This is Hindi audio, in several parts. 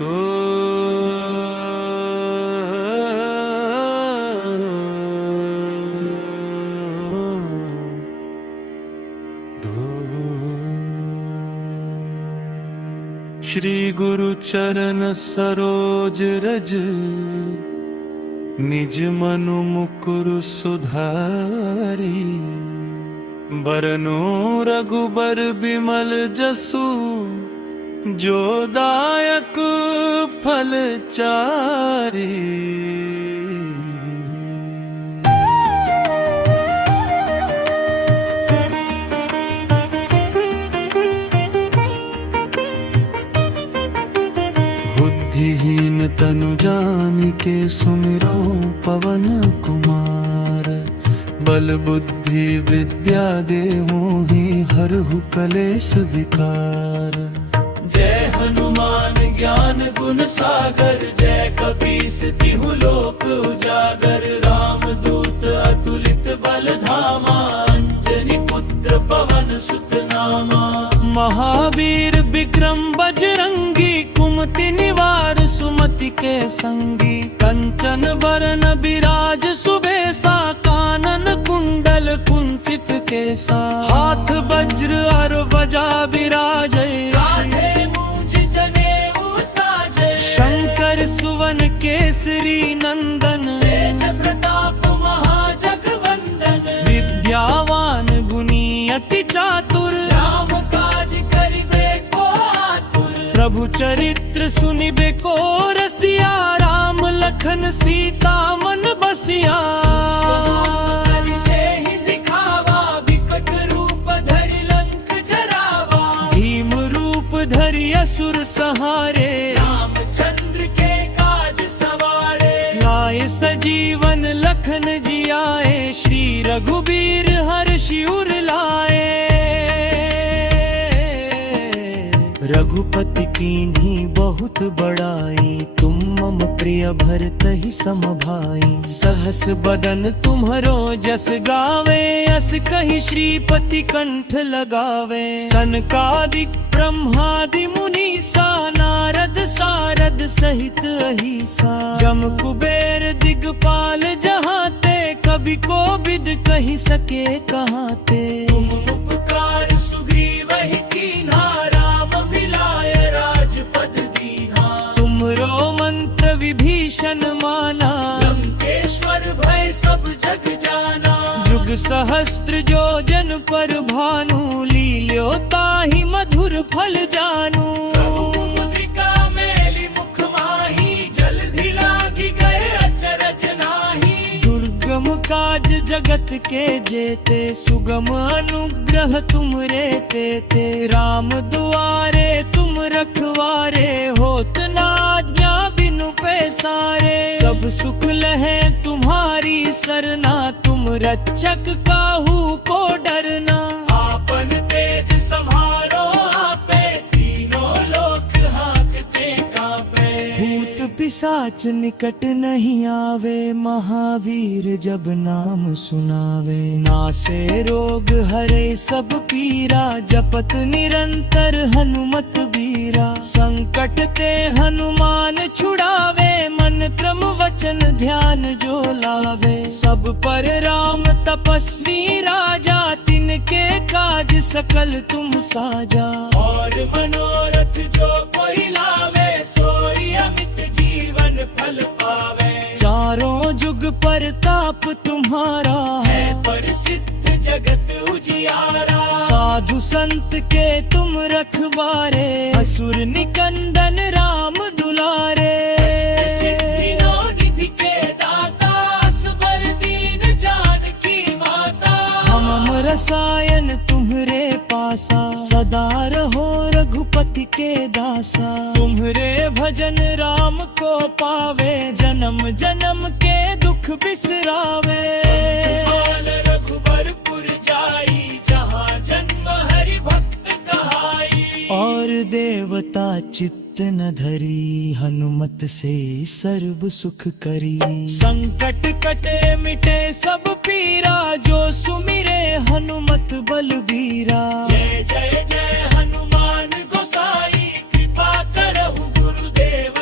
श्री गुरु चरण सरोज रज, निज मनु मुकुरु सुधारी। बरनो रघुबर बिमल जसु, जो दायक फल चारी। बुद्धिहीन तनु जानिके सुमिरो पवन कुमार। बल बुद्धि विद्या देहु ही हरहु कलेश विकार। जय हनुमान ज्ञान गुण सागर, जय कपीस तिहु लोक उजागर। राम दूत अतुलित बल धामा, अंजनी पुत्र पवन सुत नामा। महावीर विक्रम बजरंगी, कुमति निवार सुमति के संगी। कंचन बरन विराज सुबेसा, कानन कुंडल कुंचित केसा। हाथ वज्र और ध्वजा विराजे, कांधे मूंज जनेऊ साजे। शंकर सुवन केसरी नंदन, तेज प्रताप महाजगवंदन। विद्यावान गुणी अति चातुर, राम काज करिबे को आतुर। प्रभु चरित्र सुनिबे को रसिया। राम लखन सीता मन बसिया। से ही दिखावा, विकट रूप धरि लंक जरावा। भीम रूप धरि असुर संहारे, रामचंद्र के काज सवारे। लाए सजीवन लखन जियाए, श्री रघुबीर हर्षि उर लाए। रघुपति कीन्ही बहुत बड़ाई, तुम मम प्रिय भरतहि सम भाई। सहस बदन तुम्हरो जस गावे, अस कहि श्रीपति कंठ लगावे। सनकादिक ब्रह्मादि मुनीसा, नारद सारद सहित अहिसा। जम कुबेर दिगपाल जहाते, कवि कोविद कहि सके कहाते। तुम उपकार सुग्रीवहि कीन्हा, राम मिलाय राजपद दीन्हा। तुमरो मंत्र विभीषण माना, लंकेश्वर भय सब जग जाना। युग सहस्त्र जो जन पर भानु, लील्यो ताहि मधुर फल जानू। मुद्रिका मेली मुख माही, जलधि लागी गए अचरज नाही। दुर्गम काज जगत के जेते, सुगम अनुग्रह तुमरे तेते। राम दुआरे तुम रखवारे, होत न आज्ञा बिनु पैसारे। सब सुख लहे तुम्हारी सरना, तुम रक्षक काहू को डरना। आपन तेज समारो आपे, तीनों लोक हांकते कांपे। भूत पिशाच निकट नहीं आवे, महावीर जब नाम सुनावे। नासे रोग हरे सब पीरा, जपत निरंतर हनुमत बीरा। संकट ते हनुमान छुड़ावे, मन क्रम वचन ध्यान जो लावे। सब पर राम तपस्वी राजा, तिनके काज सकल तुम साजा। और मनोरथ जो कोई लावे, सोई अमित जीवन फल पावे। चारों जुग परताप तुम्हारा, है प्रसिद्ध जगत उजियारा। साधु संत के तुम रखवारे, असुर निकंदन राम दुलारे। सिद्धि नो निधि के दाता, असबर दीन जानकी माता। हम रसायन तुम्हरे पासा, सदा रहो रघुपति के दासा। तुम्हरे भजन राम को पावे, जन्म जन्म के दुख बिसरावे। रघुबरपुर जाई, जहाँ जन्म हरि भक्त कहाई। और देवता चित्त न धरी, हनुमत से सर्व सुख करी। संकट कटे मिटे सब पीरा, जो सुमिरे हनुमत बलबीरा। जय जय जय हनुमान गोसाई, कृपा करहु गुरुदेव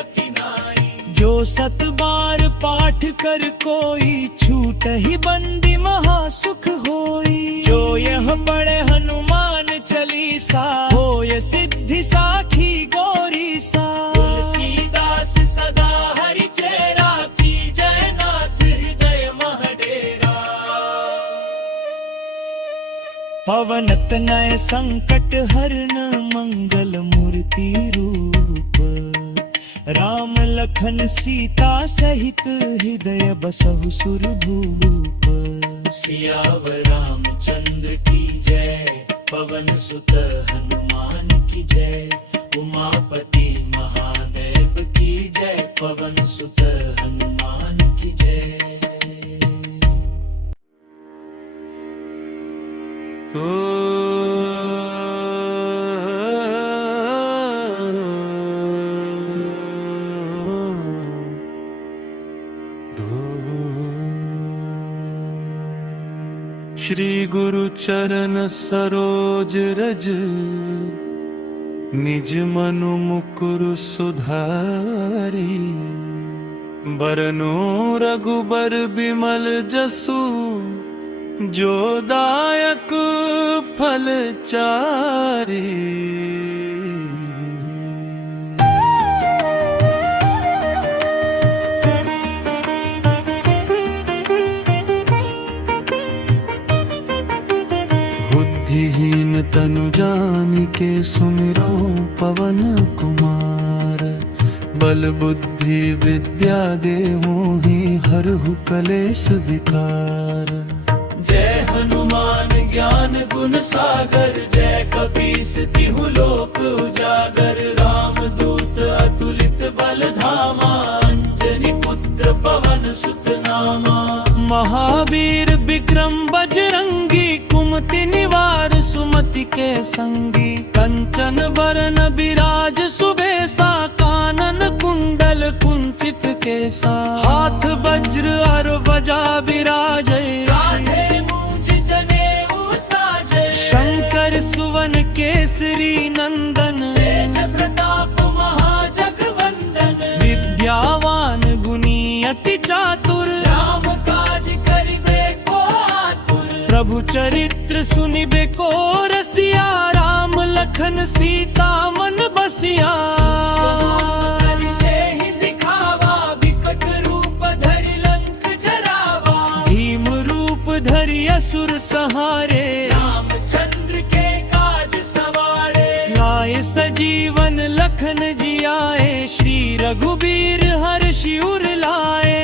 सत बार पाठ कर कोई, छूट ही बंदी महासुख होई। जो यह पढ़े हनुमान चालीसा, होय सिद्धि साखी गौरी सा। तुलसीदास सदा हरि चेरा, की जय नाथ हृदय मह डेरा। पवन तनय संकट हरन, मंगल मूर्ति रूप। राम लखन सीता सहित, हृदय बसहु सुरभूप। सियावर रामचंद्र की जय, पवन सुत हनुमान की जय। उमापति महादेव की जय, पवन सुत हनुमान की जय। श्री गुरु चरण सरोज रज, निज मनु मुकुर सुधारी। बरनु रघुबर बिमल जसु, जो दायक फल चारी। बुद्धिहीन तनु जानिके, सुमिरो पवन कुमार। बल बुद्धि विद्या देहु ही, हरहु कलेश विकार। जय हनुमान ज्ञान गुण सागर, जय कपीस तिहु लोक उजागर। राम दूत अतुलित बल धामा, अंजनी पुत्र पवन सुत नामा। महावीर विक्रम बजरंगी, कुमति निवार सुमति के संगी। कंचन बरन विराज सुबेसा, कानन कुंडल कुंचित केसा। हाथ वज्र और ध्वजा विराजे, कांधे मूंज जनेऊ साजे। शंकर सुवन केसरी नंदन, तेज प्रताप महाजगवंदन। विद्यावान गुणी अति चातुर, राम काज करिबे को आतुर। प्रभु चरित्र सुनिबे को रसिया। राम लखन सीता मन बसिया। करि सेहि दिखावा, विकट रूप धरि लंक जरावा। भीम रूप धरि असुर संहारे, रामचंद्र के काज सवारे। लाए सजीवन लखन जियाए, श्री रघुबीर हर्षि उर लाए।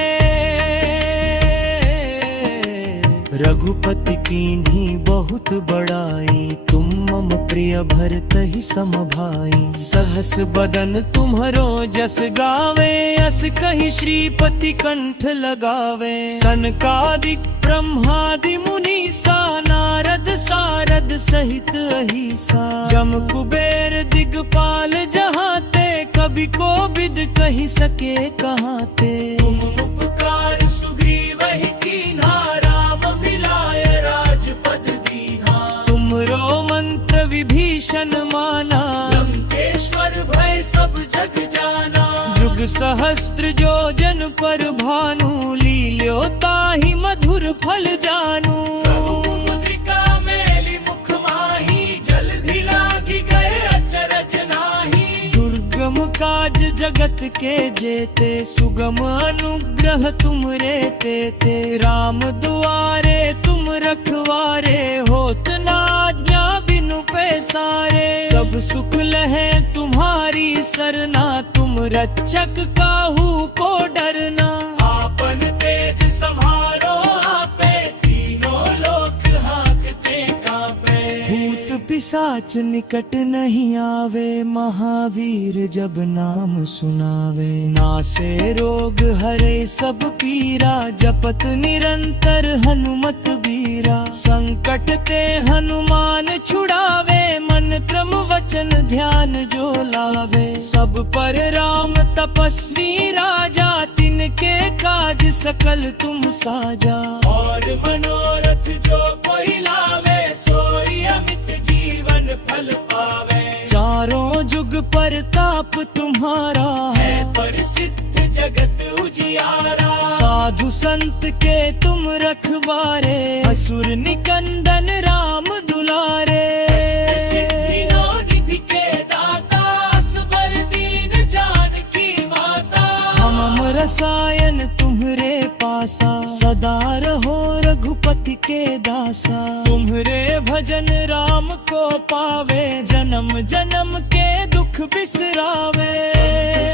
रघुपति कीन्ही बहुत बड़ाई, तुम मम प्रिय भरतहि सम भाई। सहस बदन तुम्हरो जस गावे, अस कहि श्रीपति कंठ लगावे। सनकादिक ब्रह्मादि मुनीसा, नारद सारद सहित अहिसा। जम कुबेर दिगपाल जहाते, कभी कोविद कहि सके कहाते। तुम उपकार सुग्रीवहि कीन्हा, राम मिलाय राजपद दीन्हा। तुमरो मंत्र विभीषण माना, लंकेश्वर भय सब जग जाना। जुग सहस्त्र जो जन पर भानु, लील्यो ताहि मधुर फल जानू। प्रभु मुद्रिका मेलि मुख माहि, जलधि लागी गए अचरज नाही। दुर्गम काज जगत के जेते, सुगम अनुग्रह तुमरे तेते। राम दुआरे तुम रखवारे, होत न आज्ञा बिनु पैसारे। सब सुख लहे तुम्हारी सरना, तुम रक्षक काहू को डरना। आपन तेज समारो आपे, तीनों लोक हांकते कांपे। भूत पिशाच निकट नहीं आवे, महावीर जब नाम सुनावे। नासे रोग हरे सब पीरा, जपत निरंतर हनुमत बीरा। संकट ते हनुमान छुड़ावे, मन क्रम वचन ध्यान जो लावे। सब पर राम तपस्वी राजा, तिनके काज सकल तुम साजा। और मनोरथ जो कोई लावे, सोई अमित जीवन फल पावे। चारों जुग परताप तुम्हारा, है प्रसिद्ध जगत उजियारा। साधु संत के तुम रखवारे, असुर निकंदन राम दुलारे। सिद्धि नौ निधि के दाता, असबर दीन जानकी माता। हम रसायन तुम्हरे पासा, सदा रहो रघुपति के दासा। तुम्हरे भजन राम को पावे, जन्म जन्म के दुख बिसरावे।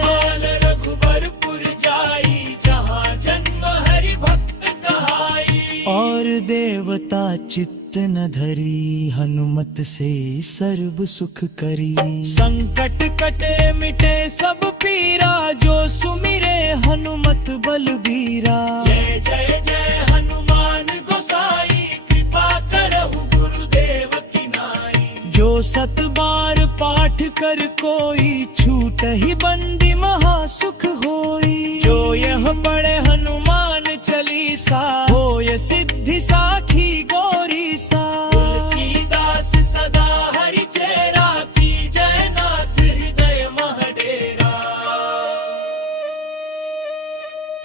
पाल रघुबरपुर जाई, जहाँ जन्म हरि भक्त कहाई। और देवता चित्त न धरी, हनुमत से सर्व सुख करी। संकट कटे मिटे सब पीरा, जो सुमिरे हनुमत बलबीरा। जय जय जय हनुमान गोसाई, कृपा करहु गुरुदेव की नाई। जो सत बार पाठ कर कोई, छूट ही बंदी महासुख होई। जो यह पढ़े हनुमान चालीसा, होय सिद्धि साखी गौरी सा। तुलसीदास सदा हरि चेरा, की जय नाथ हृदय मह डेरा।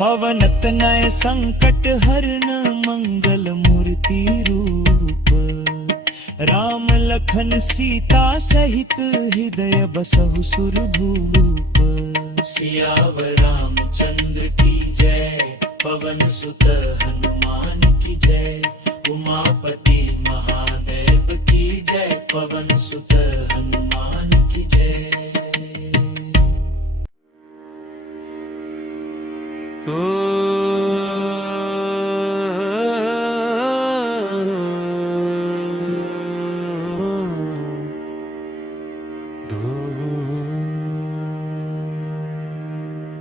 पवन तनय संकट हरन, मंगल मूर्ति रूप। राम लखन सीता सहित, हृदय बसहु सुरभूप। सियावर रामचंद्र की जय, पवन सुत हनुमान की जय। उमापति महादेव की जय, पवन सुत हनुमान की जय।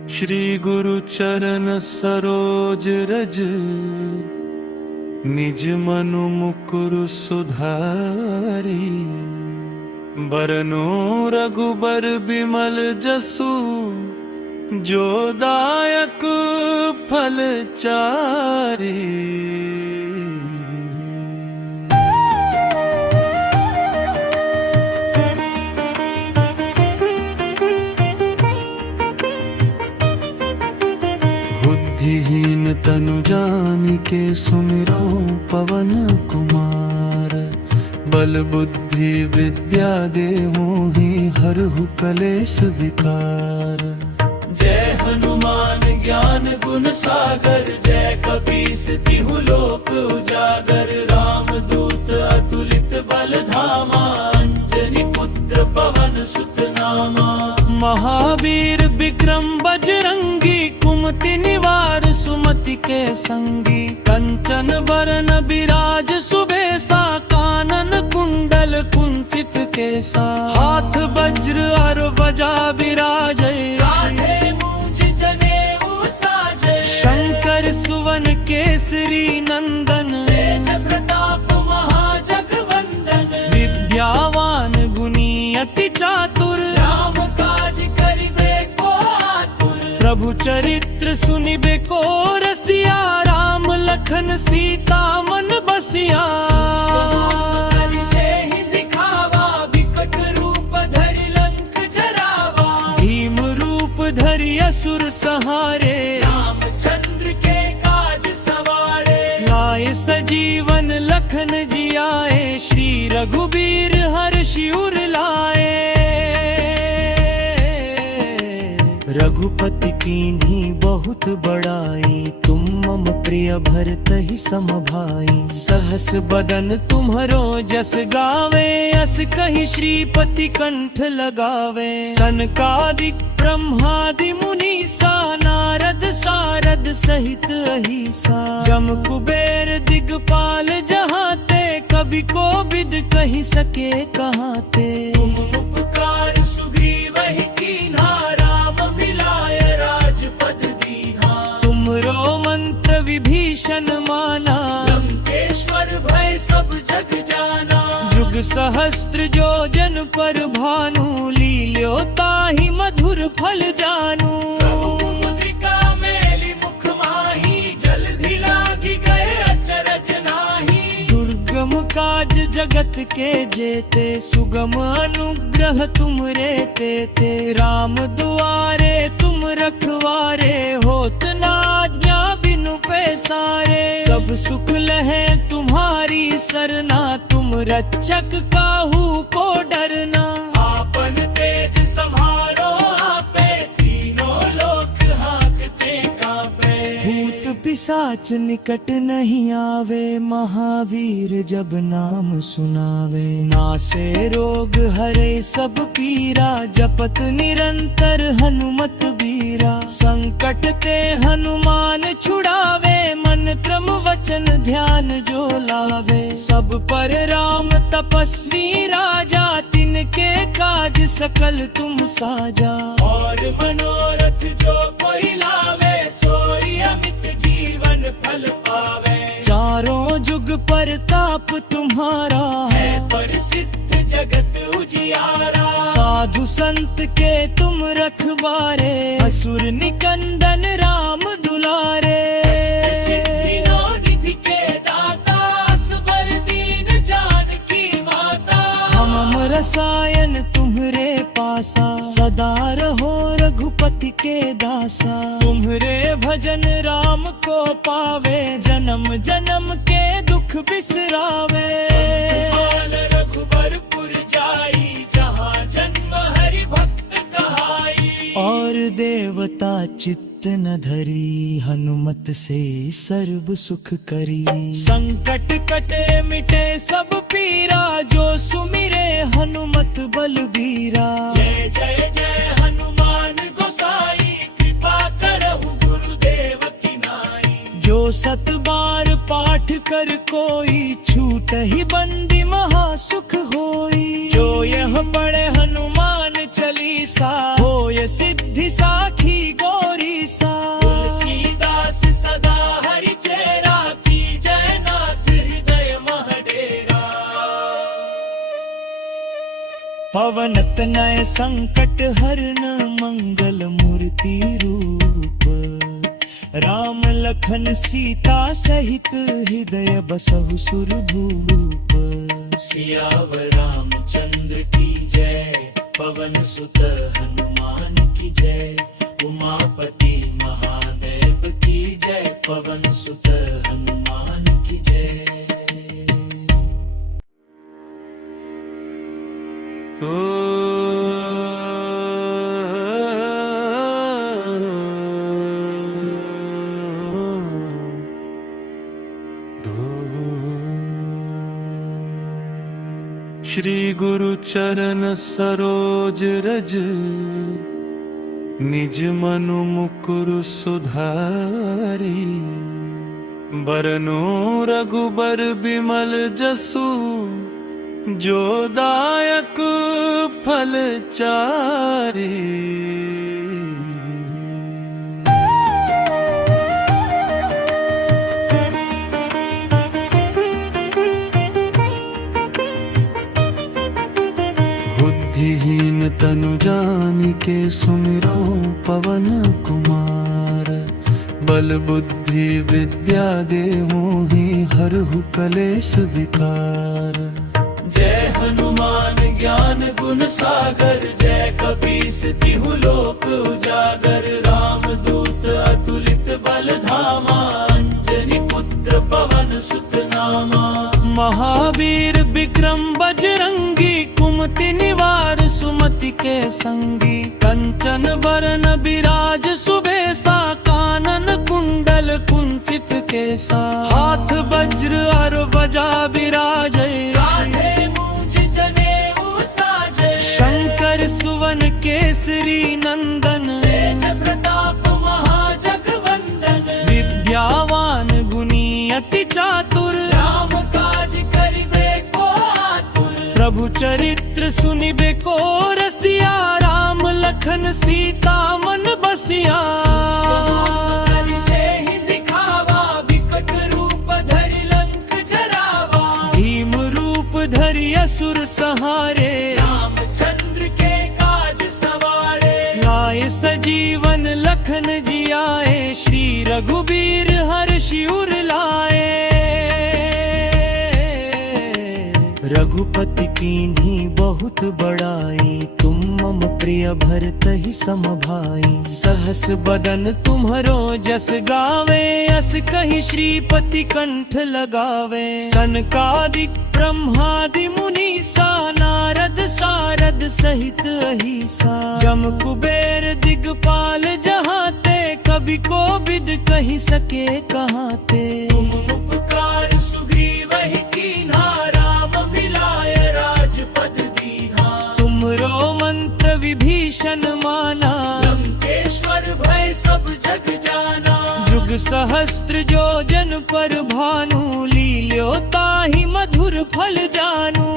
श्री गुरु चरण सरोज रज, निज मनु मुकुरु सुधारी। बरनु रघुबर बिमल जसु, जो दायक फल चारी। बुद्धिहीन तनु जानिके, सुमिरो पवन कुमार। बल बुद्धि विद्या देहु ही, हरहु कलेश विकार। जय हनुमान ज्ञान गुण सागर, जय कपीस तिहु लोक उजागर। राम दूत अतुलित बल धामा, अंजनी पुत्र पवन सुत नामा। महावीर विक्रम बजरंगी, कुमति निवार सुमति के संगी। कंचन बरन विराज सुबेसा, कानन कुंडल कुंचित केसा। हाथ वज्र और ध्वजा विराजै, कांधे मूंज जनेऊ साजै। शंकर सुवन केसरी नंदन, तेज प्रताप महाजगवंदन। विद्यावान गुणी अति चातुर, राम काज करिबे को आतुर। प्रभु चरित्र सुनिबे को रसिया। राम लखन सीता मन बसिया। करि सेहि दिखावा, विकट रूप धरि लंक जरावा। भीम रूप धरि असुर संहारे, रामचंद्र के काज सवारे। लाए सजीवन लखन जियाए, श्री रघुबीर हर्षि उर लाए। रघुपति कीन्ही बहुत बड़ाई, तुम मम प्रिय भरतहि सम भाई। सहस बदन तुम्हरो जस गावे, अस कहि श्रीपति कंठ लगावे। सनकादिक ब्रह्मादि मुनीसा, नारद सारद सहित अहिसा। जम कुबेर दिगपाल जहाते, कवि कोविद कहि सके कहाते। तुम उपकार सुग्रीवहि कीन्हा, राम मिलाय राजपद दीन्हा। तुमरो मंत्र विभीषण माना, लंकेश्वर भय सब जग जाना। जुग सहस्त्र जो जन पर भानु, लील्यो ताहि मधुर फल जानू। प्रभु मुद्रिका मेलि मुख माहि, जलधि लागी गए अचरज नाही। दुर्गम काज जगत के जेते, सुगम अनुग्रह तुमरे तेते। राम दुआरे तुम रखवारे, सरना, तुम रक्षक काहू को डरना। आपन तेज सम्हारो आपे, तीनों लोक हांकते कांपे। भूत पिशाच निकट नहीं आवे, महावीर जब नाम सुनावे। नासे रोग हरे सब पीरा, जपत निरंतर हनुमत बीरा। संकट ते हनुमान छुड़ावे, मन क्रम वचन ध्यान जो लावे। सब पर राम तपस्वी राजा, तिनके काज सकल तुम साजा। और मनोरथ जो कोई लावे, सोई अमित जीवन फल पावे। चारों जुग परताप तुम्हारा है प्रसिद्ध जगत उजियारा। साधु संत के तुम रखवारे, असुर निकंदन राम दुलारे। सिद्धि नौ निधि के दाता, असबर दीन जानकी माता। हम रसायन तुम्हरे पासा, सदा रहो रघुपति के दासा। तुम्हरे भजन राम को पावे, जन्म जन्म के दुख बिसरावे। पाल रघुबरपुर जाई, जहाँ जन्म हरि भक्त कहाई। और देवता चित्त न धरी, हनुमत से सर्व सुख करी। संकट कटे मिटे सब पीरा, जो सुमिरे हनुमत बलबीरा। जय जय जय हनुमान गोसाई, कृपा करहु गुरुदेव की नाई। जो सत बार पाठ कर कोई, छूट ही बंदी महासुख होई। जो यह पढ़े हनुमान चालीसा, होय सिद्धि साखी गौरी सा। तुलसीदास सदा हरि चेरा, की जय नाथ हृदय मह डेरा। पवन तनय संकट हरन, मंगल मूर्ति रूप। राम लखन सीता सहित, हृदय बसहु सुरभूप। सियावर रामचंद्र की जय, पवन सुत हनुमान की जय। उमापति महादेव की जय, पवन सुत हनुमान की जय। श्री गुरु चरण सरोज रज, निज मनु मुकुर सुधारी। बरनो रघुबर बिमल जसु, जो दायक फल चारी। बुद्धिहीन तनु जानिके, सुमिरो पवन कुमार। बल बुद्धि विद्या देहु ही, हरहु कलेश विकार। जय हनुमान ज्ञान गुण सागर, जय कपीस तिहु लोक उजागर। राम दूत अतुलित बल धामा, अंजनी पुत्र पवन सुत नामा। महावीर विक्रम बजरंगी, कुमति निवार सुमति के संगी। कंचन बरन विराज सुबेसा, कानन कुंडल कुंचित केसा। हाथ वज्र और ध्वजा विराजे, कांधे मूंज जनेऊ साजे। शंकर सुवन केसरी नंदन, तेज प्रताप महाजगवंदन। विद्यावान गुणी अति चातुर, राम काज करिबे को आतुर। प्रभु चरित्र सुनिबे को रसिया। राम लखन सीता मन बसिया। से दिखावा, विकट रूप धरि लंक जरावा। भीम रूप धरि असुर संहारे, रामचंद्र के काज सवारे। लाए सजीवन लखन जियाए, श्री रघुबीर हर्षि उर लाए। रघु रघुपति कीन्ही बहुत बड़ाई, तुम मम प्रिय भरत ही सम भाई। सहस बदन तुम्हरो जस गावे, अस कहि श्रीपति कंठ लगावे। सनकादिक ब्रह्मादि मुनीसा, नारद सारद सहित अहिसा। जम कुबेर दिगपाल जहाते, कवि कोविद कहि सके कहाते। तुम उपकार सुग्रीव ही कीन्हा, राम मिलाय राजपद दीन्हा। तुमरो मंत्र विभीषण माना, लंकेश्वर भय सब जग जाना। युग सहस्त्र जो जन पर भानु, लील्यो ताहि मधुर फल जानू।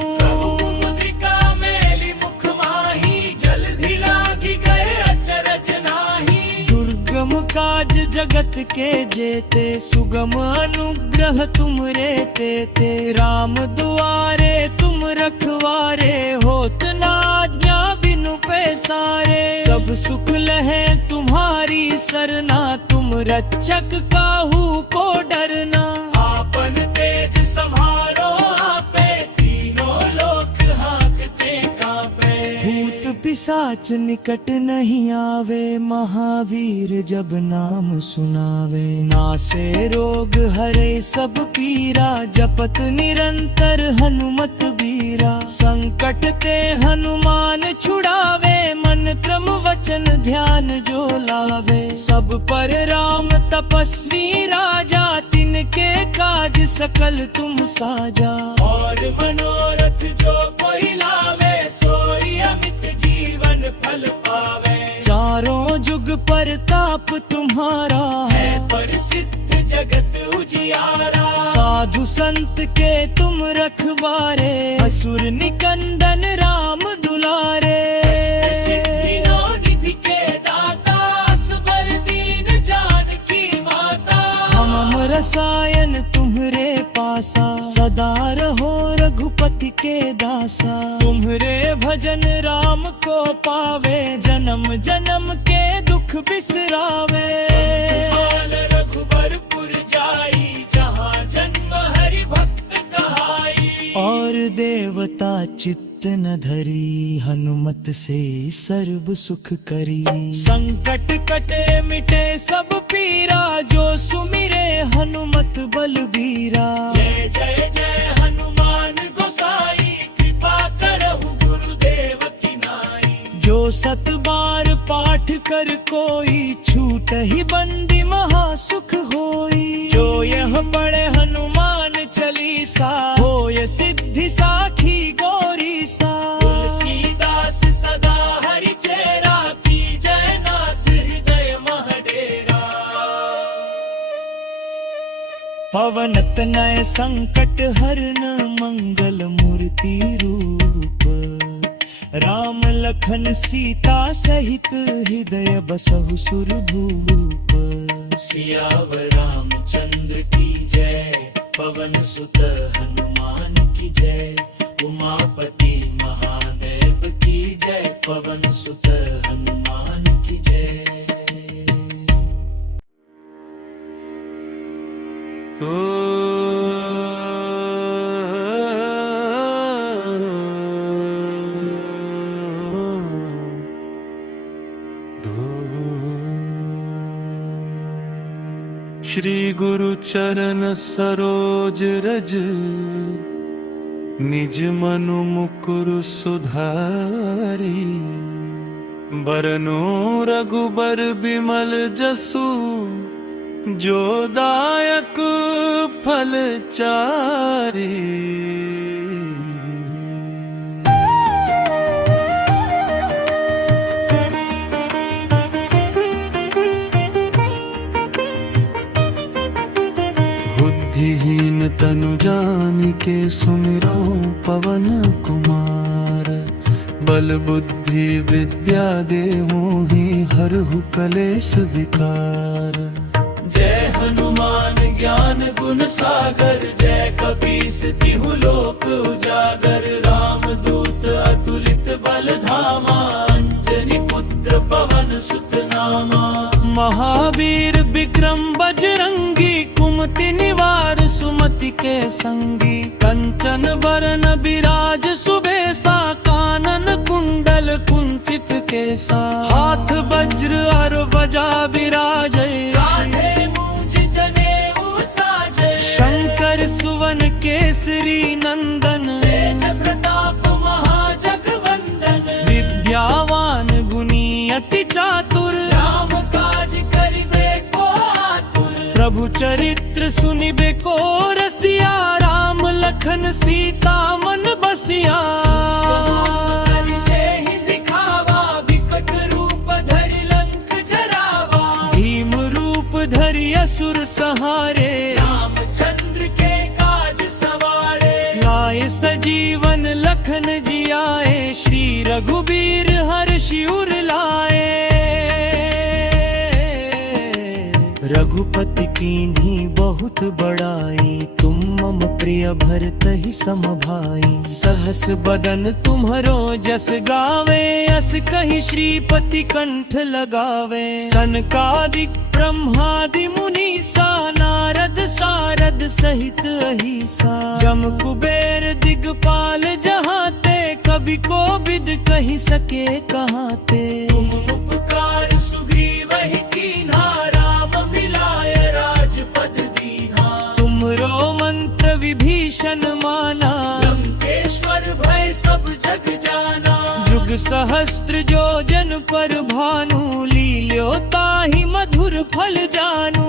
मुद्रिका मेली मुख माही, जलधि लागी गए अचरज नाही। दुर्गम काज जगत के जेते, सुगम अनुग्रह तुमरे तेते। राम दुआरे तुम रखवारे, होत न आज्ञा बिनु पैसारे। सब सुख लहे तुम्हारी सरना, तुम रक्षक काहू को डरना। आपन तेज सम्हारो आपे, तीनों लोक हांकते कांपे। भूत पिशाच निकट नहीं आवे, महावीर जब नाम सुनावे। नासे रोग हरे सब पीरा, जपत निरंतर हनुमत बीरा। संकट ते हनुमान छुड़ावे, मन क्रम वचन ध्यान जो लावे। सब पर राम तपस्वी राजा, तिनके काज सकल तुम साजा। और मनोरथ जो कोई लावे, सोई अमित जीवन फल पावे। चारों जुग परताप तुम्हारा है प्रसिद्ध जगत उजियारा। साधु संत के तुम रखवारे, असुर निकंदन राम दुलारे। सिद्धि नो निधि के दाता, असबर दीन जानकी माता। हम रसायन तुम्हरे पासा, सदा रहो रघुपति के दासा। तुम्हरे भजन राम को पावे, जन्म जन्म के दुख बिसरावे। आल रघुबरपुर जाई, जहाँ जन्म हरि भक्त कहाई। और देवता चित्त न धरी, हनुमत से सर्व सुख करी। संकट कटे मिटे सब पीरा, जो सुमिरे हनुमत बलबीरा। जय जय जय हनुमान गोसाई, कृपा करहु गुरुदेव की नाई। जो सत बार पाठ कर कोई, छूट ही बंदी महासुख होई। जो यह पढ़े हनुमान चालीसा, होय सिद्धि साखी गौरी सा। तुलसीदास सदा हरि चेरा, की जय नाथ हृदय मह डेरा। पवन तनय संकट हरन, मंगल मूर्ति रूप। राम लखन सीता सहित, हृदय बसहु सुरभूप। सियावर रामचंद्र की जय, पवन सुत हनुमान की जय। उमापति महादेव की जय, पवन सुत हनुमान की जय। श्री गुरु चरण सरोज रज, निज मनु मुकुर सुधारी। बरनो रघुबर बिमल जसु, जो दायक फल चारी। बुद्धिहीन तनु जानिके, सुमिरो पवन कुमार। बल बुद्धि विद्या देहु ही, हरहु कलेश विकार। जय हनुमान ज्ञान गुण सागर, जय कपीस तिहु लोक उजागर। राम दूत अतुलित बल धामा, अंजनी पुत्र पवन सुत नामा। महावीर विक्रम बजरंगी, कुम सुमति निवार सुमति के संगी कंचन बरन बिराज सुबेसा कानन कुंडल कुंचित केसा हाथ वज्र और बजा बिराजे कांधे मूंज जनेऊ साजे शंकर सुवन केसरी नंदन तेज प्रताप महाजगवंदन विद्यावान गुणी अति चातुर राम काज करिबे को आतुर प्रभु चरित्र सुनिबे को रसिया राम लखन सीता मन बसिया करि से ही दिखावा विकट रूप धरि लंक जरावा भीम रूप धरि असुर सहारे रामचंद्र के काज सवारे लाए सजीवन लखन जियाए श्री रघुबीर हर्षि उर लाए रघुपति कीन्ही बहुत बड़ाई तुम मम प्रिय भरतहि सम भाई सहस बदन तुम्हरो जस गावे अस कहि श्रीपति कंठ लगावे सनकादिक ब्रह्मादि मुनीसा नारद सारद सहित अहिसा जम कुबेर दिगपाल जहाते कवि को बिद कहि सके कहाते तुम उपकार सुग्रीवहि कीन्हा राम मिलाय राजपद दीन्हा तुमरो मंत्र विभीषण माना लंकेश्वर भय सब जग जाना जुग सहस्त्र जो जन पर भानु लील्यो ताहि मधुर फल जानू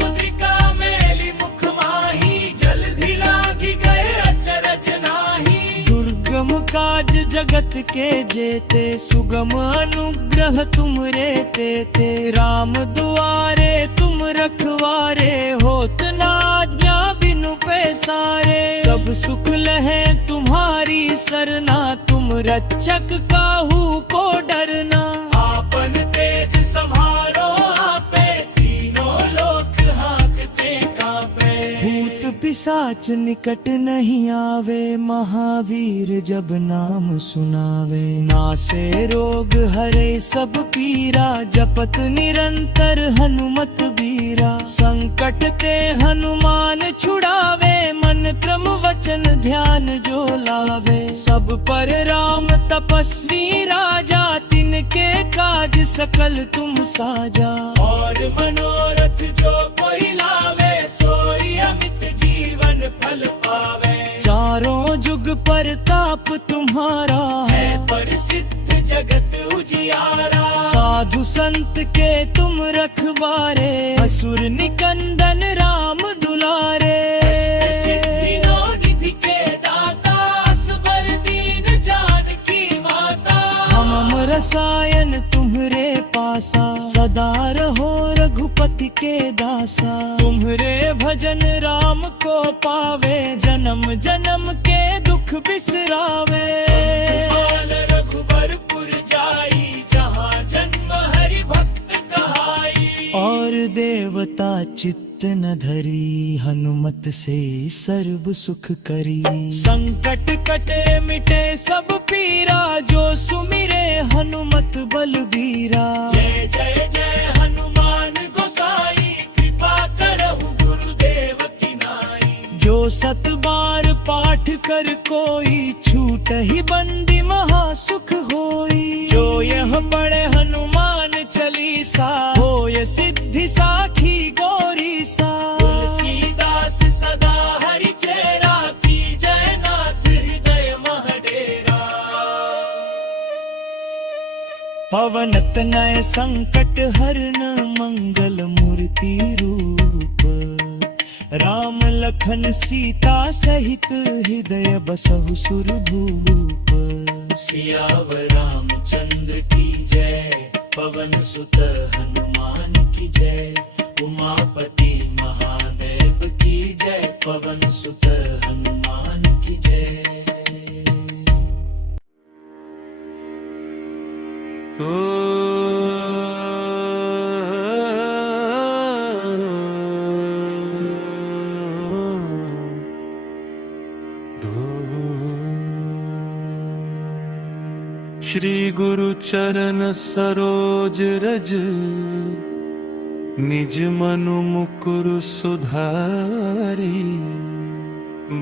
मुद्रिका मेली मुख माही जल्दी लागी गए अचरज नाही दुर्गम काज जगत के जेते सुगम अनुग्रह तुमरे तेते राम दुआरे तुम रखवारे होत न आज्ञा बिनु पैसारे सब सुख लहे तुम्हारी सरना तुम रक्षक काहू को डरना आपन तेज सम्हारो आपे तीनों लोक हांकते कांपे भूत पिशाच निकट नहीं आवे महावीर जब नाम सुनावे नासे रोग हरे सब पीरा जपत निरंतर हनुमत बीरा संकट ते हनुमान छुड़ावे मन क्रम वचन ध्यान जो लावे सब पर राम तपस्वी राजा तिनके काज सकल तुम साजा और मनोरथ जो कोई लावे सोई अमित जीवन फल पावे चारों जुग परताप तुम्हारा है प्रसिद्ध जगत उजियारा साधु संत के तुम रखवारे असुर निकंदन राम दुलारे सिद्धि नो निधि के दाता असबर दीन जानकी माता हम रसायन तुम्हरे पासा सदा रहो रघुपति के दासा तुम्हरे भजन राम को पावे जन्म जन्म के दुख बिसरावे पाल रघुबरपुर जाई जहाँ जन्म हरि भक्त कहाई और देवता चित्त न धरी हनुमत से सर्व सुख करी संकट कटे मिटे सब पीरा जो सुमिरे हनुमत बलबीरा जय जय जय हनुमान गोसाई कृपा करहु गुरुदेव की नाई जो सत बार पाठ कर कोई छूट ही बंदी महासुख होई जो यह पढ़े हनुमान चालीसा होय सिद्धि साखी गौरी सा तुलसीदास सदा हरि चेरा की जय नाथ हृदय महडेरा पवन तनय संकट हरन मंगल मूर्ति रूप राम लखन सीता सहित हृदय बसहु सुरभूप सियावर रामचंद्र की जय पवन सुत हनुमान की जय उमापति महादेव की जय पवन सुत हनुमान की जय श्री गुरु चरण सरोज रज निज मनु मुकुरु सुधारी,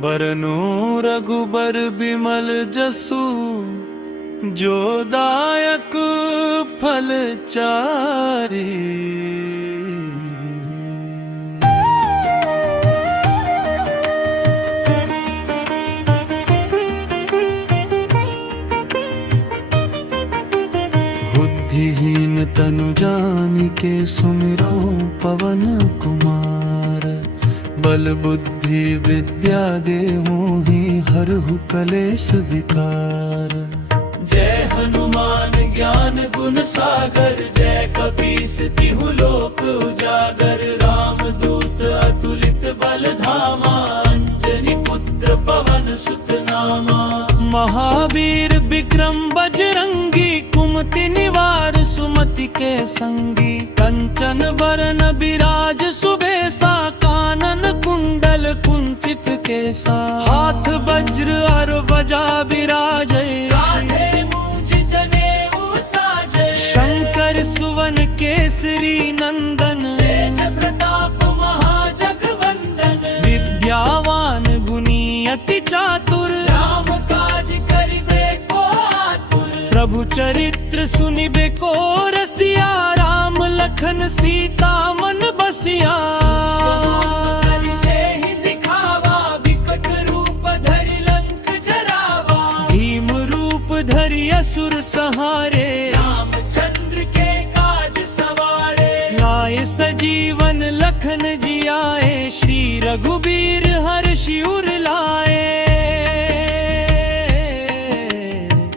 बरनो रघुबर बिमल जसु, जो दायक फल चारी। बुद्धिहीन तनु जानिके सुमिरो पवन कुमार, बल बुद्धि विद्या देहु ही हरहु कलेश विकार। जय हनुमान ज्ञान गुण सागर, जय कपीस तिहु लोक उजागर। राम दूत अतुलित बल धामा, अंजनी पुत्र पवन सुत नामा। महावीर विक्रम बजरंगी, कुमति निवार सुमति के संगी। कंचन बरन विराज सुबेसा, कानन कुंडल कुंचित केसा। हाथ वज्र और ध्वजा विराजे, कांधे मूंज जनेऊ साजे। शंकर सुवन केसरी नंदन, तेज प्रताप महाजगवंदन। विद्यावान गुणी अति चातुर, राम काज करिबे को आतुर। प्रभु चरित्र सुनिबे को रसिया। राम लखन सीता मन बसिया। करि सेहि दिखावा, विकट रूप धरि लंक जरावा। भीम रूप धरि असुर संहारे, रामचंद्र के काज सवारे। लाए सजीवन लखन जियाए, श्री रघुबीर हर्षि उर लाए।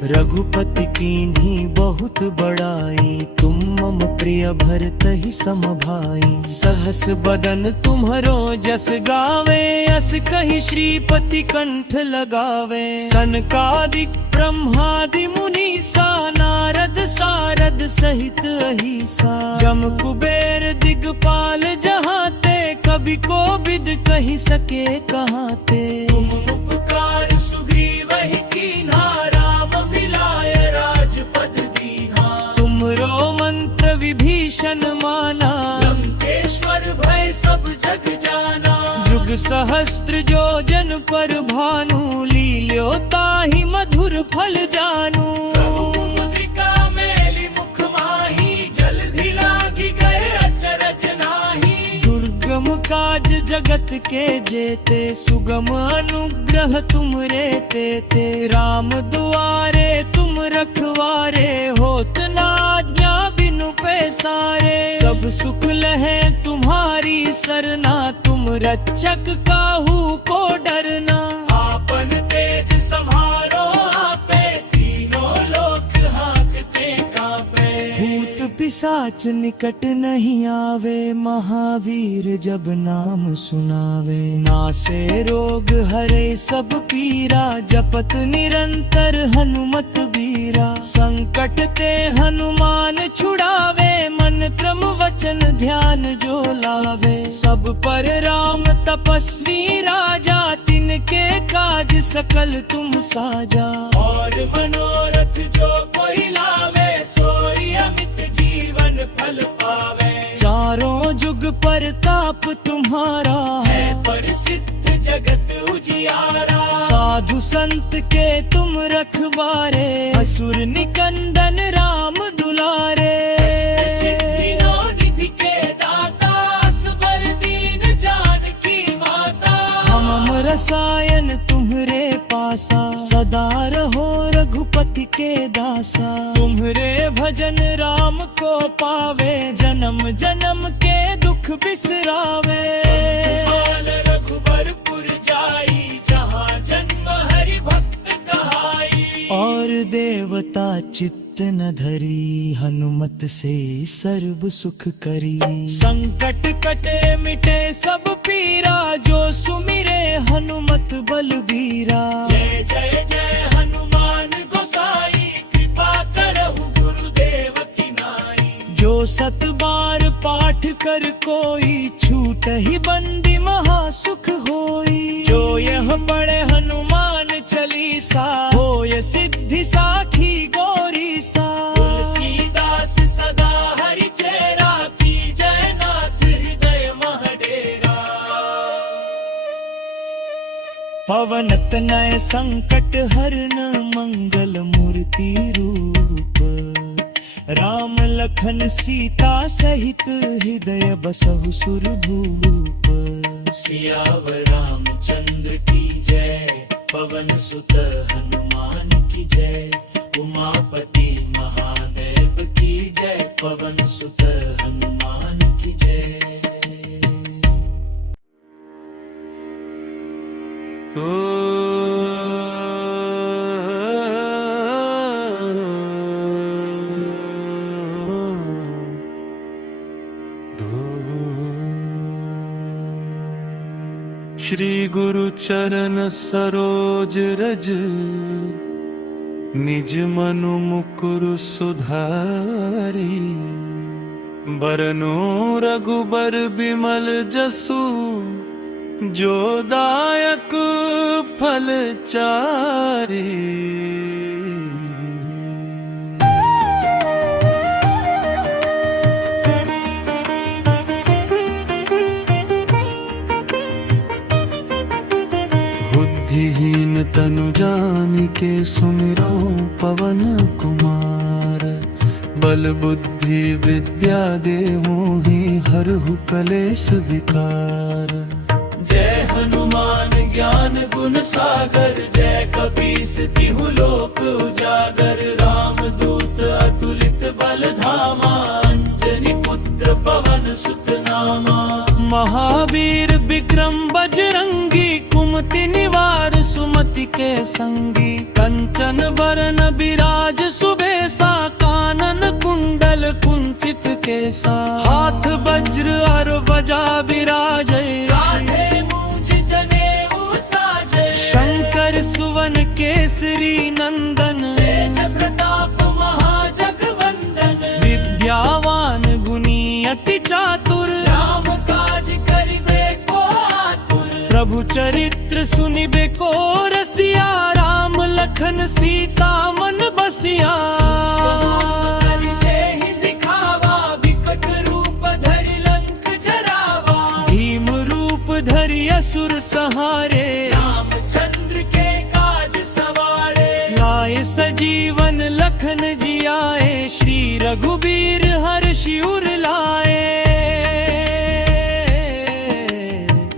रघुपति कीन्ही बहुत बड़ाई, तुम मम प्रिय भरतहि सम भाई। सहस बदन तुम्हरो जस गावे, अस कहि श्रीपति कंठ लगावे। सनकादिक ब्रह्मादि मुनीसा, नारद सारद सहित अहिसा। जम कुबेर दिगपाल जहाते, कवि कोविद कहि सके कहाते। तुम उपकार सुग्रीवहि कीन्हा, राम मिलाय राजपद दीन्हा। तुमरो मंत्र विभीषण माना, लंकेश्वर भय सब जग जाना। युग सहस्त्र जो जन पर भानु, लील्यो ताहि मधुर फल जानू। मुद्रिका मेली मुख माही, जलधि लागी गए अचरज नाही। दुर्गम काज जगत के जेते, सुगम अनुग्रह तुमरे तेते। राम दुआरे तुम रखवारे, होत न आज्ञा बिनु पैसारे। सब सुख लहे तुम्हारी सरना, तुम रक्षक काहू को डरना। आपन तेज समारो आपे, तीनों लोक हांकते कांपे। भूत पिशाच निकट नहीं आवे, महावीर जब नाम सुनावे। नासे रोग हरे सब पीरा, जपत निरंतर हनुमत बीरा। संकट ते हनुमान छुड़ावे, मन क्रम वचन ध्यान जो लावे। सब पर राम तपस्वी राजा, तिनके काज सकल तुम साजा। और मनोरथ जो कोई लावे, सोई अमित जीवन फल पावे। चारों जुग परताप तुम्हारा, है प्रसिद्ध जगत उजियारा। साधु संत के तुम रखवारे, असुर निकंदन राम दुलारे। सिद्धि नो निधि के दाता, असबर दीन जानकी माता। हम रसायन तुम्हरे पासा, सदा रहो रघुपति के दासा। तुम्हरे भजन राम को पावे, जन्म जन्म के दुख बिसरावे। बाल रघुबरपुर जाई, जहाँ जन्म हरि भक्त कहाई। और देवता चित्त न धरी, हनुमत से सर्व सुख करी। संकट कटे मिटे सब पीरा, जो सुमिरे हनुमत बलबीरा। जय जय जय हनुमान गोसाई, कृपा करहु गुरुदेव की नाई। जो सत बार पाठ कर कोई, छूट ही बंदी महासुख होई। जो यह पढ़े हनुमान चालीसा, होय सिद्धि साखी गौरी सा। तुलसीदास सदा हरि चेरा, की जय नाथ पवन तनय संकट हरन मंगल मूर्ति रूप राम लखन सीता सहित हृदय बसहु सुरभूप सियावर रामचंद्र की जय, पवन सुत हनुमान की जय, उमापति महादेव की जय, पवन सुत हनुमान की जय। श्री गुरु चरण सरोज रज निज मनु मुकुर सुधारी बरनो रघुबर बिमल जसु जो दायक फल चारी। बुद्धिहीन तनु जानिके सुमिरो पवन कुमार बल बुद्धि विद्या देहु ही हरहु कलेश विकार। जय हनुमान ज्ञान गुण सागर, जय कपीस तिहु लोक उजागर। राम दूत अतुलित बल धामा, अंजनी पुत्र पवन सुत नामा। महावीर विक्रम बजरंगी, कुमति निवार सुमति के संगी। कंचन बरन बिराज सुबेसा, कानन कुंडल कुंचित केसा। हाथ वज्र और ध्वजा बिराजे, शंकर सुवन केसरी नंदन। तेज प्रताप महाजगवंदन, विद्यावान गुणी अति चातुर। राम काज करिबे को आतुर, प्रभु चरित्र सुनिबे को रसिया। राम लखन सीता मन बसिया। से ही दिखावा, विकट रूप धरि लंक जरावा। भीम रूप धरि असुर संहारे, रामचंद्र के काज सवारे। लाए सजीवन लखन जियाए, श्री रघुबीर हर्षि उर लाए।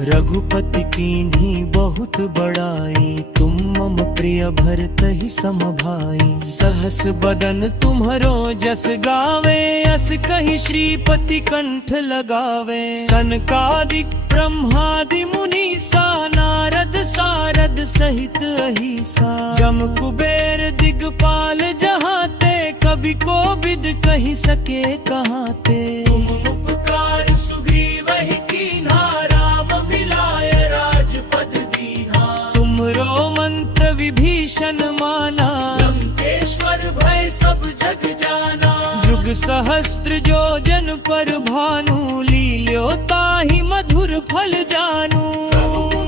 रघुपति कीन्ही बहुत बड़ाई, तुम मम प्रिय भरतहि सम भाई। सहस बदन तुम्हरो जस गावे, अस कहि श्रीपति कंठ लगावे। सनकादिक ब्रह्मादि मुनीसा, नारद सारद सहित अहिसा। जम कुबेर दिगपाल जहाते, कवि कोविद कहि सके कहाते। तुम उपकार सुग्रीवहि कीन्हा, राम मिलाय राजपद दीन्हा। तुमरो मंत्र विभीषण माना, लंकेश्वर भय सब जग जाना। जुग सहस्त्र जो जन पर भानु, लील्यो ताहि मधुर फल जानू।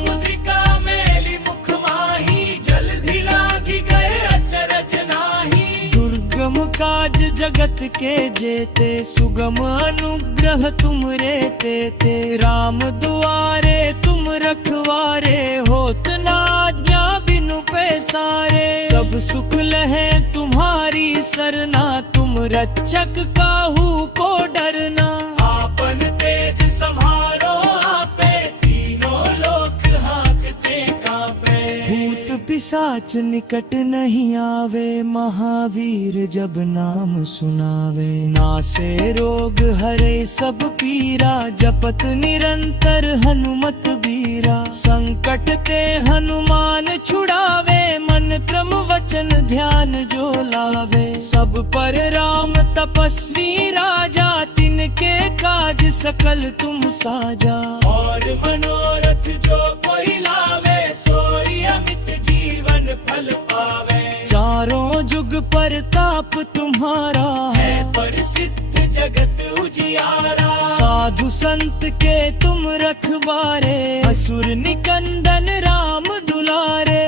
मुद्रिका मेली मुख माही, जलधि लागी गए अचरज नाही। दुर्गम काज जगत के जेते, सुगम अनुग्रह तुम रे तेते। राम दुआरे तुम रखवारे, होत न आज्ञा बिनु पैसारे। सब सुख लहे तुम्हारी सरना, तुम रक्षक काहू को डरना। आपन तेज सम्हारो आपे, तीनों लोक हांकते कांपे। भूत पिशाच निकट नहीं आवे, महावीर जब नाम सुनावे। नासे रोग हरे सब पीरा, जपत निरंतर हनुमत बीरा। संकट ते हनुमान छुड़ावे, मन क्रम वचन ध्यान जो लावे। सब पर राम तपस्वी राजा, तिनके काज सकल तुम साजा। और मनोरथ जो कोई लावे, सोई अमित जीवन फल पावे। चारों जुग परताप तुम्हारा, है प्रसिद्ध जगत उजियारा। साधु संत के तुम रखवारे, असुर निकंदन राम दुलारे।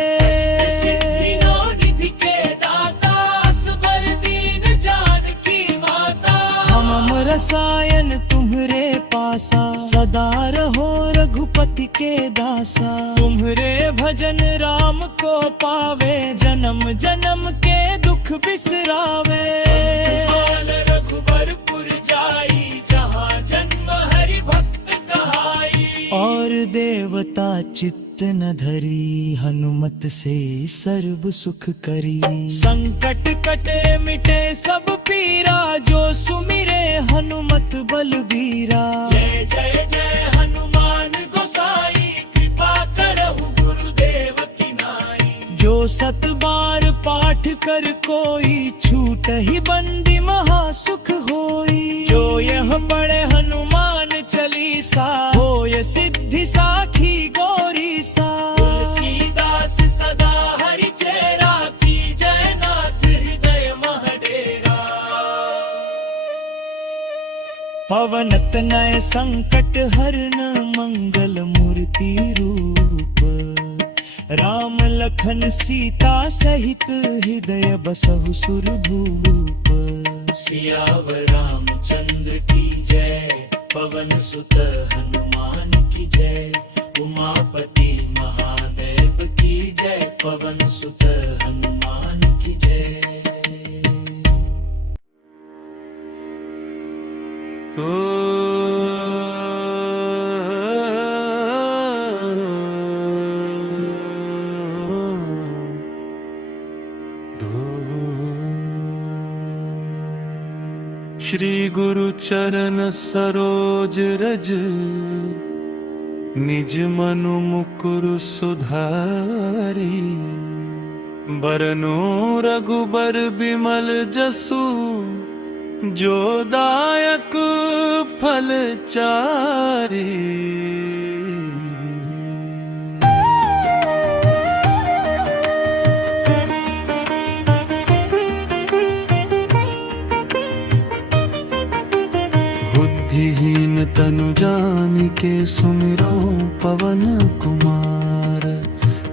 सिद्धि नो निधि के दाता, असबर दीन जानकी माता। हम रसायन तुम तुम्हरे पासा, सदा रहो रघुपति के दासा। तुम्हरे भजन राम को पावे, जन्म जन्म के दुख बिसरावे। पाल रघुबरपुर जाई, जहाँ जन्म हरि भक्त कहाई। और देवता चित्त न धरी, हनुमत से सर्व सुख करी। संकट कटे मिटे सब पीरा, जो सुमिरे हनुमत बलबीरा। जय जय जय हनुमान गोसाई, कृपा करहु गुरुदेव की नाई। जो सत बार पाठ कर कोई, छूट ही बंदी महासुख होई। जो यह पढ़े हनुमान चालीसा, होय सिद्धि साखी गौरी सा। तुलसीदास सदा हरि चेरा, की जय नाथ हृदय मह डेरा। पवन तनय संकट हरन, मंगल मूर्ति रूप। राम लखन सीता सहित, हृदय बसहु सुरभूप। सियावर रामचंद्र की जय, पवन सुत हनुमान की जय। उमापति महादेव की जय, पवन सुत हनुमान की जय। श्री गुरु चरण सरोज रज, निज मनु मुकुर सुधारी। बरनो रघुबर बिमल जसु, जो दायक फल चारी। बुद्धिहीन तनु जानिके, सुमिरो पवन कुमार।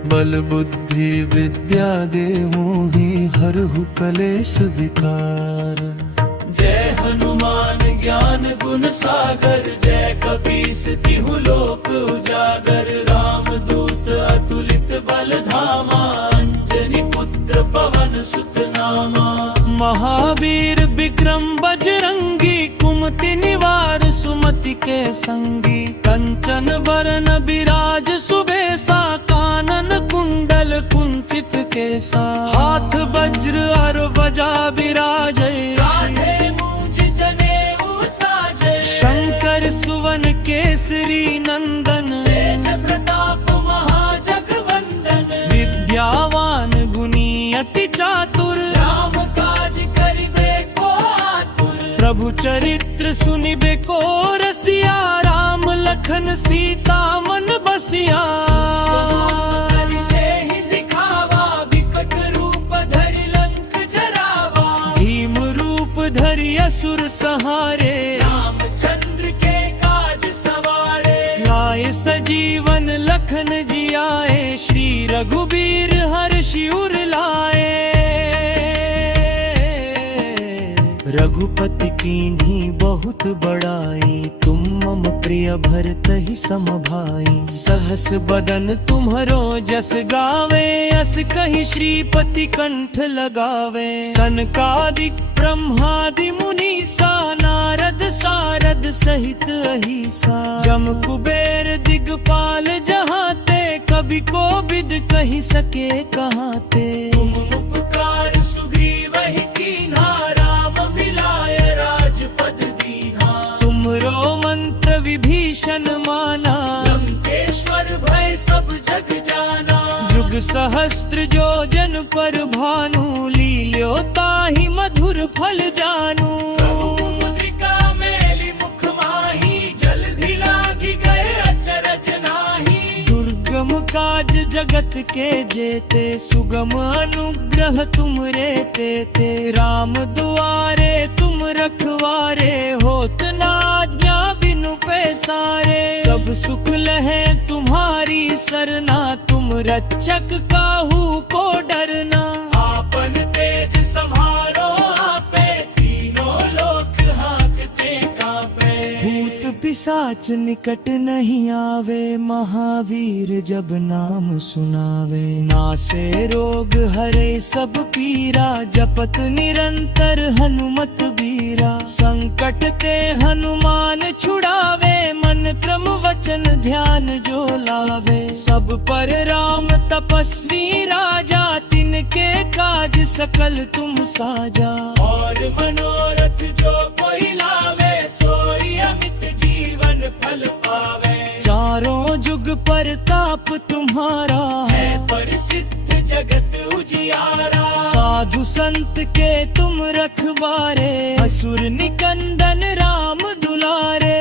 बल बुद्धि विद्या देहु ही, हरहु कलेश विकार। जय हनुमान ज्ञान गुण सागर, जय कपीस तिहु लोक उजागर। राम दूत अतुलित बल धामा, अंजनी पुत्र पवन सुत नामा। महावीर विक्रम बजरंगी, कुमति निवार सुमति के संगी। कंचन बरन विराज सुबेसा, कानन कुंडल कुंचित केसा। हाथ वज्र और ध्वजा विराजे, कांधे मूंज जनेऊ साजे। शंकर सुवन केसरी नंदन, तेज प्रताप महाजगवंदन। विद्यावान गुणी अति चातुर, राम काज करिबे को आतुर। प्रभु चरित्र सुनिबे को रसिया। राम लखन सीता मन बसिया। करि सेहि दिखावा, विकट रूप धरि लंक जरावा। भीम रूप धरि असुर संहारे, रामचंद्र के काज सवारे। लाए सजीवन लखन जियाए, श्री रघुबीर हर्षि उर लाए। रघुपति कीन्ही बहुत बड़ाई, तुम मम प्रिय भरतहि सम भाई। सहस बदन तुम्हरो जस गावे, अस कहि श्रीपति कंठ लगावे। सनकादिक ब्रह्मादि मुनीसा, नारद सारद सहित अहिसा। जम कुबेर दिगपाल जहाते, कवि कोविद कहि सके कहाते। तुम उपकार सुग्रीवहि कीन्हा, राम मिलाय राजपद दीन्हा। तुमरो मंत्र विभीषण माना, लंकेश्वर भय सब जग जाना। युग सहस्त्र जो जन पर भानु, लील्यो ताहि मधुर फल जानू। मुद्रिका मेली मुख माही, जलधि लागी गए अचरज नाही। दुर्गम काज जगत के जेते, सुगम अनुग्रह तुमरे तेते। राम दुआरे तुम रखवारे, होत न आज्ञा बिनु पैसारे। सब सुख लहे तुम्हारी सरना, तुम रक्षक काहू को डरना। आपन तेज संहारो आपे, तीनों लोक हांकते कांपे। भूत पिशाच निकट नहीं आवे, महावीर जब नाम सुनावे। नासे रोग हरे सब पीरा, जपत निरंतर हनुमत बीरा। संकट ते हनुमान छुड़ावे, मन क्रम वचन ध्यान जो लावे। सब पर राम तपस्वी राजा, तिनके काज सकल तुम साजा। और मनोरथ जो कोई लावे, सोई अमित जीवन फल पावे। चारों जुग परताप तुम्हारा, है प्रसिद्ध जगत उजियारा। साधु संत के तुम रखवारे, असुर निकंदन राम दुलारे।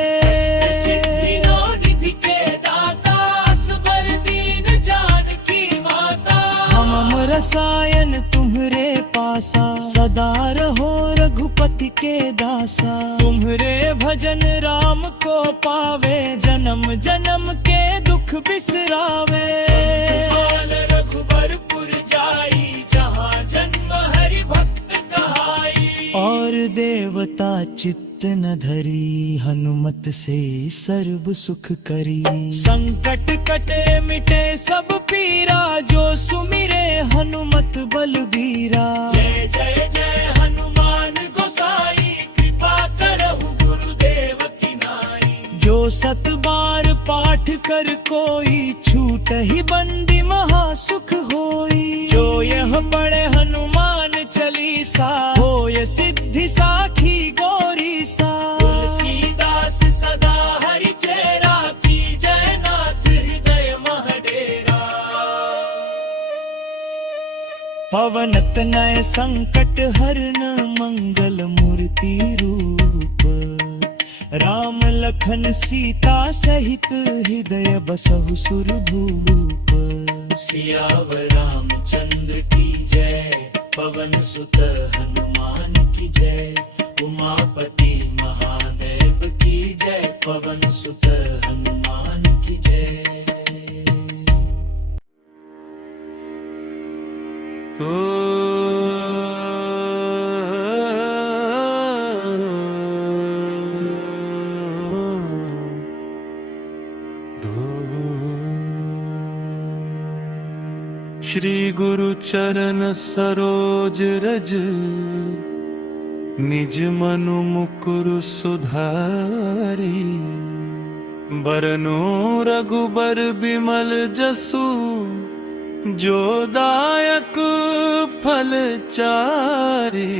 सिद्धि नौ निधि के दाता, असबर दीन जानकी माता। हम रसायन तुम्हरे पासा, सदा रहो रघुपति के दासा। तुम्हरे भजन राम को पावे, जन्म जन्म के दुख बिसरावे। काल रघुबरपुर जाई, जहाँ जन्म हरि भक्त कहाई। और देवता चित्त न धरी, हनुमत से सर्व सुख करी। संकट कटे मिटे सब पीरा, जो सुमिरे हनुमत बलबीरा। जय जय जय हनुमान गोसाई, कृपा करहु गुरुदेव की नाई। जो सत बार पाठ कर कोई, छूट ही बंदी महासुख होई। जो यह पढ़े हनुमान चालीसा, होय सिद्धि साखी गौरी सा। तुलसीदास सदा हरि चेरा, की जय नाथ हृदय मह डेरा। पवन तनय संकट हरन, मंगल मूर्ति रूप। राम लखन सीता सहित, हृदय बसहु सुरभूप। सियावर रामचंद्र की जय, पवन सुत हनुमान की जय। उमापति महादेव की जय, पवन सुत हनुमान की जय। श्री गुरु चरण सरोज रज, निज मनु मुकुर सुधारी। बरनो रघुबर बिमल जसु, जो दायक फल चारी।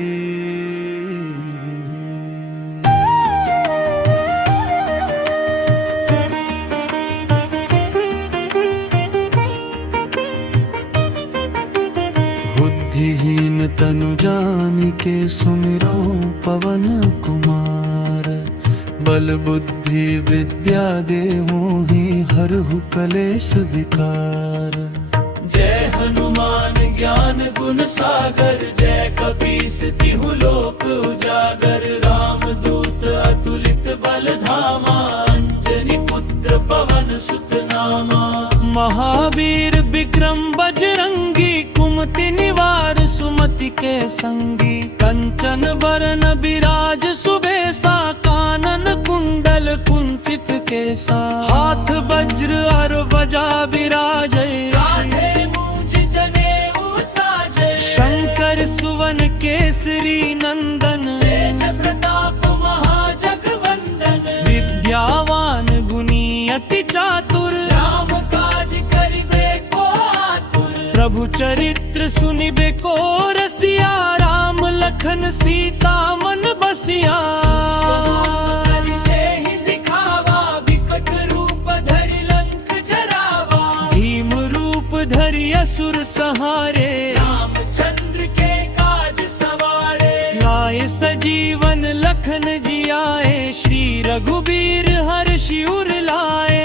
बुद्धिहीन तनु जानिके, सुमिरो पवन कुमार। बल बुद्धि विद्या देहु ही, हरहु कलेश विकार। जय हनुमान ज्ञान गुण सागर, जय कपीस तिहु लोक उजागर। राम दूत अतुलित बल धामा, अंजनी पुत्र पवन सुत नामा। महावीर विक्रम बजरंगी, कुमति निवार सुमति के संगी। कंचन बरन बिराज सुबेसा, कानन कुंडल कुंचित केसा। हाथ वज्र और ध्वजा बिराजे, कांधे मूंज जनेऊ साजे। शंकर सुवन केसरी नंदन। तेज प्रताप महाजगवंदन। विद्यावान गुणी अति चातुर, राम काज करिबे को आतुर। प्रभु चरित्र सुनिबे को रसिया। राम लखन सीता मन बसिया। से ही दिखावा, विकट रूप धरि लंक जरावा। भीम रूप धरि असुर संहारे, रामचंद्र के काज सवारे। लाए सजीवन लखन जियाए, श्री रघुबीर हर्षि उर लाए।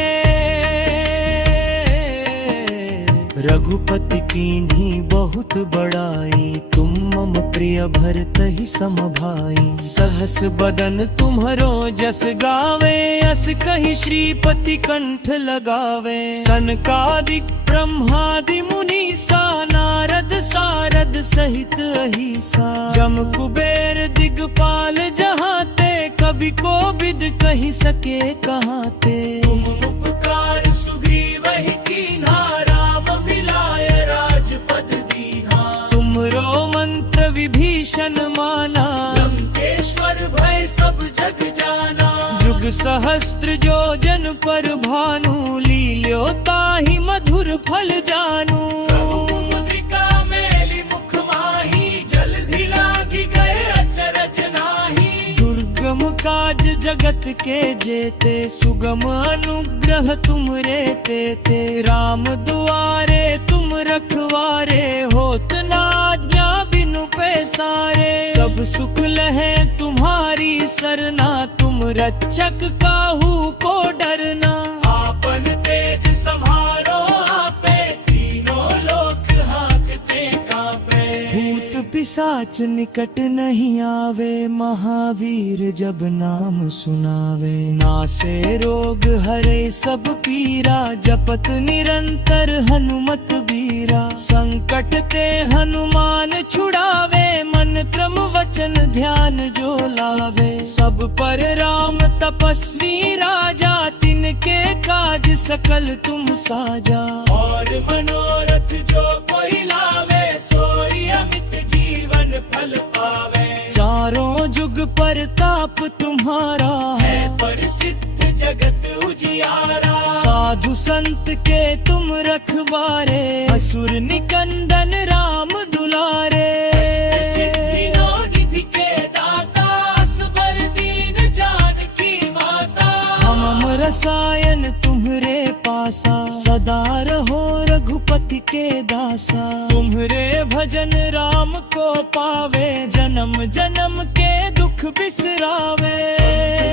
रघुपति कीन्ही बहुत बड़ाई, तुम मम प्रिय भरतहि सम भाई। सहस बदन तुम्हरो जस गावे, अस कहि श्रीपति कंठ लगावे। सनकादिक ब्रह्मादि मुनीसा, नारद सारद सहित अहिसा। जम कुबेर दिगपाल जहाँ ते, कभी को विद कही सके कहाँ ते। तुम उपकार सुग्रीव ही कीन्हा, राम मिलाय राजपद दीन्हा। तुमरो मंत्र विभीषण माना, लंकेश्वर भय सब जग जाना। जुग सहस्त्र योजन पर भानु, लील्यो ताहि मधुर फल जानू। प्रभु मुद्रिका मेलि मुख माही, जल्दि लागी गए अचरज नाही। दुर्गम काज जगत के जेते, सुगम अनुग्रह तुमरे तेते। राम दुआरे तुम रखवारे, होत न आज्ञा बिनु पैसारे। सब सुख लहे तुम्हारी सरना, तुम रक्षक काहू को डरना। आपन तेज सम्हारो आपे, तीनों लोक हांकते कांपे। भूत पिशाच निकट नहीं आवे, महावीर जब नाम सुनावे। नासे रोग हरे सब पीरा, जपत निरंतर हनुमत बीरा। संकट ते हनुमान छुड़ावे, मन क्रम वचन ध्यान जो लावे। सब पर राम तपस्वी राजा, तिनके काज सकल तुम साजा। और मनोरथ जो कोई लावे, सोई अमित जीवन फल पावे। चारों जुग परताप तुम्हारा है प्रसिद्ध जगत उजियारा। साधु संत के तुम रखवारे, असुर निकंदन राम दुलारे। सिद्धि नो निधि के दाता, असबर दीन जानकी माता। हम रसायन तुम्हरे पासा, सदा रहो रघुपति के दासा। तुम्हरे भजन राम को पावे, जन्म जन्म के दुख बिसरावे।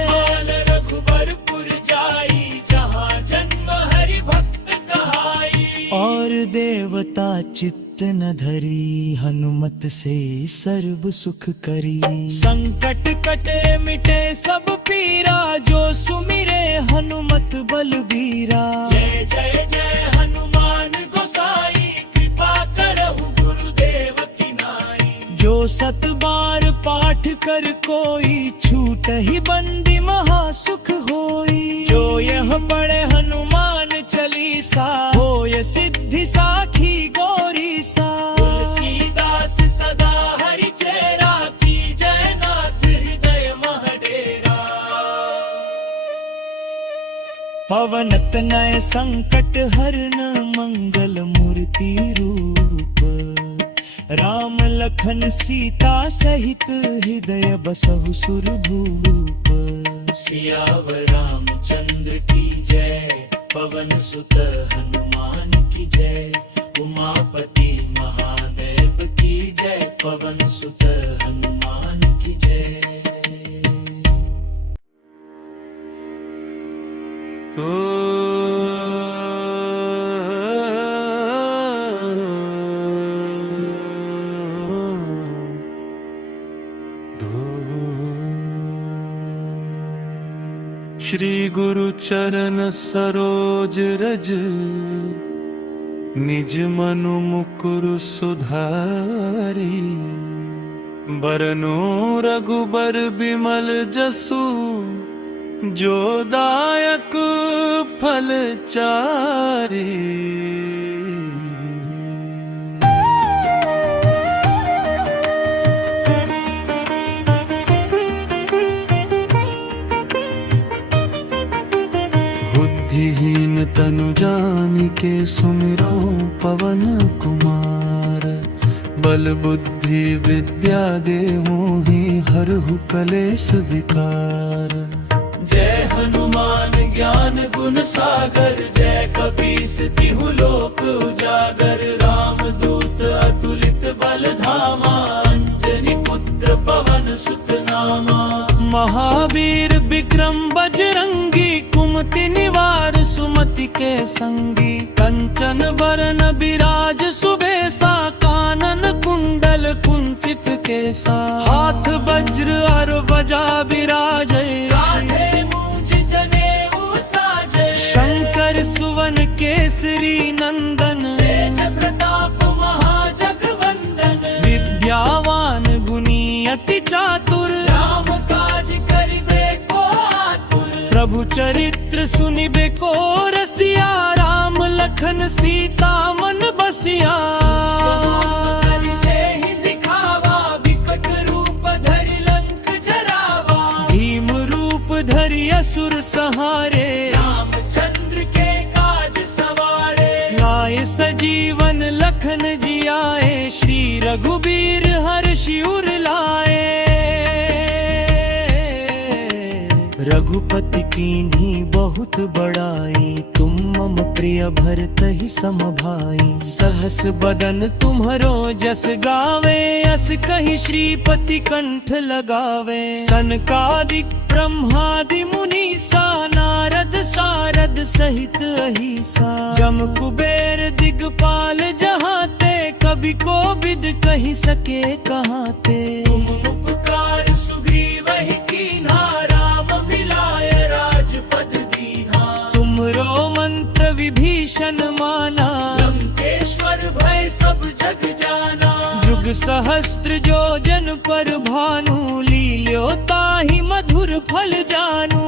पाल रघुबरपुर जाई, जहाँ जन्म हरि भक्त कहाई। और देवता चित्त न धरी, हनुमत से सर्व सुख करी। संकट कटे मिटे सब पीरा, जो सुमिरे हनुमत बलबीरा। जय जय जय हनुमान गोसाई, कृपा करहु गुरुदेव की नाई। जो सत बार पाठ कर कोई, छूट ही बंदी महासुख होई। जो यह पढ़े हनुमान चालीसा, होय सिद्धि साखी गौरी सा। तुलसीदास सदा हरि चेरा, की जय नाथ हृदय मह डेरा। पवन तनय संकट हरन, मंगल मूर्ति रूप। राम लखन सीता सहित, हृदय बसहु सुरभूप। सियावर रामचंद्र की जय, पवन सुत हनुमान की जय। उमापति महादेव की जय, पवन सुत हनुमान की जय। श्री गुरु चरण सरोज रज, निज मनु मुकुर सुधारी। बरनो रघुबर बिमल जसु, जो दायक फल चारी। बुद्धिहीन तनु जानिके, सुमिरो पवन कुमार। बल बुद्धि विद्या देहु ही, हरहु कलेश विकार। जय हनुमान ज्ञान गुण सागर, जय कपीस तिहु लोक उजागर। राम दूत अतुलित बल धामा, अंजनी पुत्र पवन सुत नामा। महावीर विक्रम बजरंगी, कुमति निवार सुमति के संगी। कंचन बरन विराज सुबेसा, कानन कुंडल कुंचित केसा। हाथ वज्र और ध्वजा विराजे, कांधे मूंज जनेऊ साजे। शंकर सुवन केसरी नंदन, तेज प्रताप महाजगवंदन। विद्यावान गुणी अति चातुर। राम काज करिबे प्रभु चरित्र सुनिबे को रसिया, राम लखन सीता मन बसिया। से ही दिखावा, विकट रूप धरि लंक जरावा। भीम रूप धरि असुर सहारे, रामचंद्र के काज सवारे। लाए सजीवन लखन जियाए, श्री रघुबीर हर्षि उर लाए। रघुपति कीन्ही बहुत बड़ाई, तुम मम प्रिय भरतहि सम भाई। सहस बदन तुम्हरो जस गावे, अस कहि श्रीपति कंठ लगावे। सनकादिक ब्रह्मादि मुनीसा, नारद सारद सहित अहिसा। जम कुबेर दिगपाल जहाते, कवि कोविद कहि सके कहाते। तुम उपकार सुग्रीव ही कीन्हा, राम मिलाय राजपद दीन्हा। तुमरो मंत्र विभीषण माना, लंकेश्वर भय सब जग जाना। जुग सहस्त्र जो जन पर भानु, लील्यो ताहि मधुर फल जानू।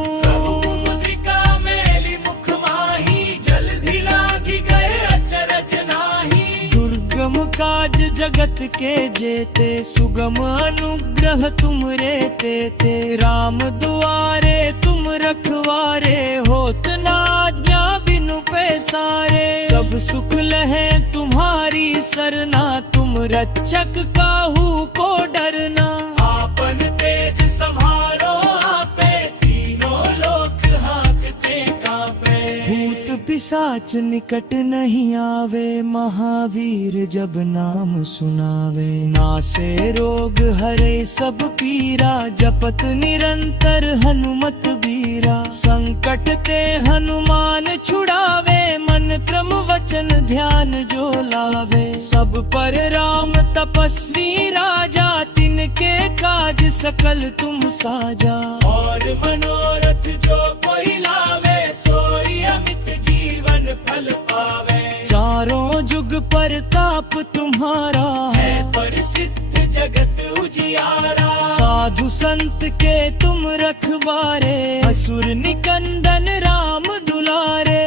मुद्रिका मेली मुख माही, जलधि लागी गए अचरज नाही। दुर्गम काज जगत के जेते, सुगम अनुग्रह तुमरे तेते। राम दुआरे तुम रखवारे, होत न आज्ञा बिनु पैसारे। सब सुख लहे तुम्हारी सरना, तुम रक्षक काहू को डरना। आपन तेज सम्हारो आपे, तीनों लोक हांकते कांपे। भूत पिशाच निकट नहीं आवे, महावीर जब नाम सुनावे। नासे रोग हरे सब पीरा, जपत निरंतर हनुमत बीरा। संकट ते हनुमान छुड़ावे, मन क्रम वचन ध्यान जो लावे। सब पर राम तपस्वी राजा, तिनके काज सकल तुम साजा। और मनोरथ जो कोई लावे, सोई अमित जीवन फल पावे। चारों जुग परताप तुम्हारा, है प्रसिद्ध जगत उजियारा। साधु संत के तुम रखवारे, असुर निकंदन राम दुलारे।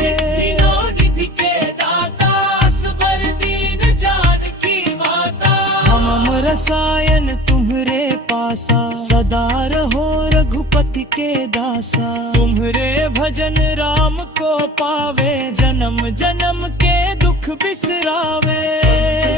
सिद्धि नो निधि के दाता, असबर दीन जानकी माता। हम रसायन तुम्हरे पासा, सदा रहो रघुपति के दासा। तुम्हरे भजन राम को पावे, जन्म जन्म के दुख बिसरावे।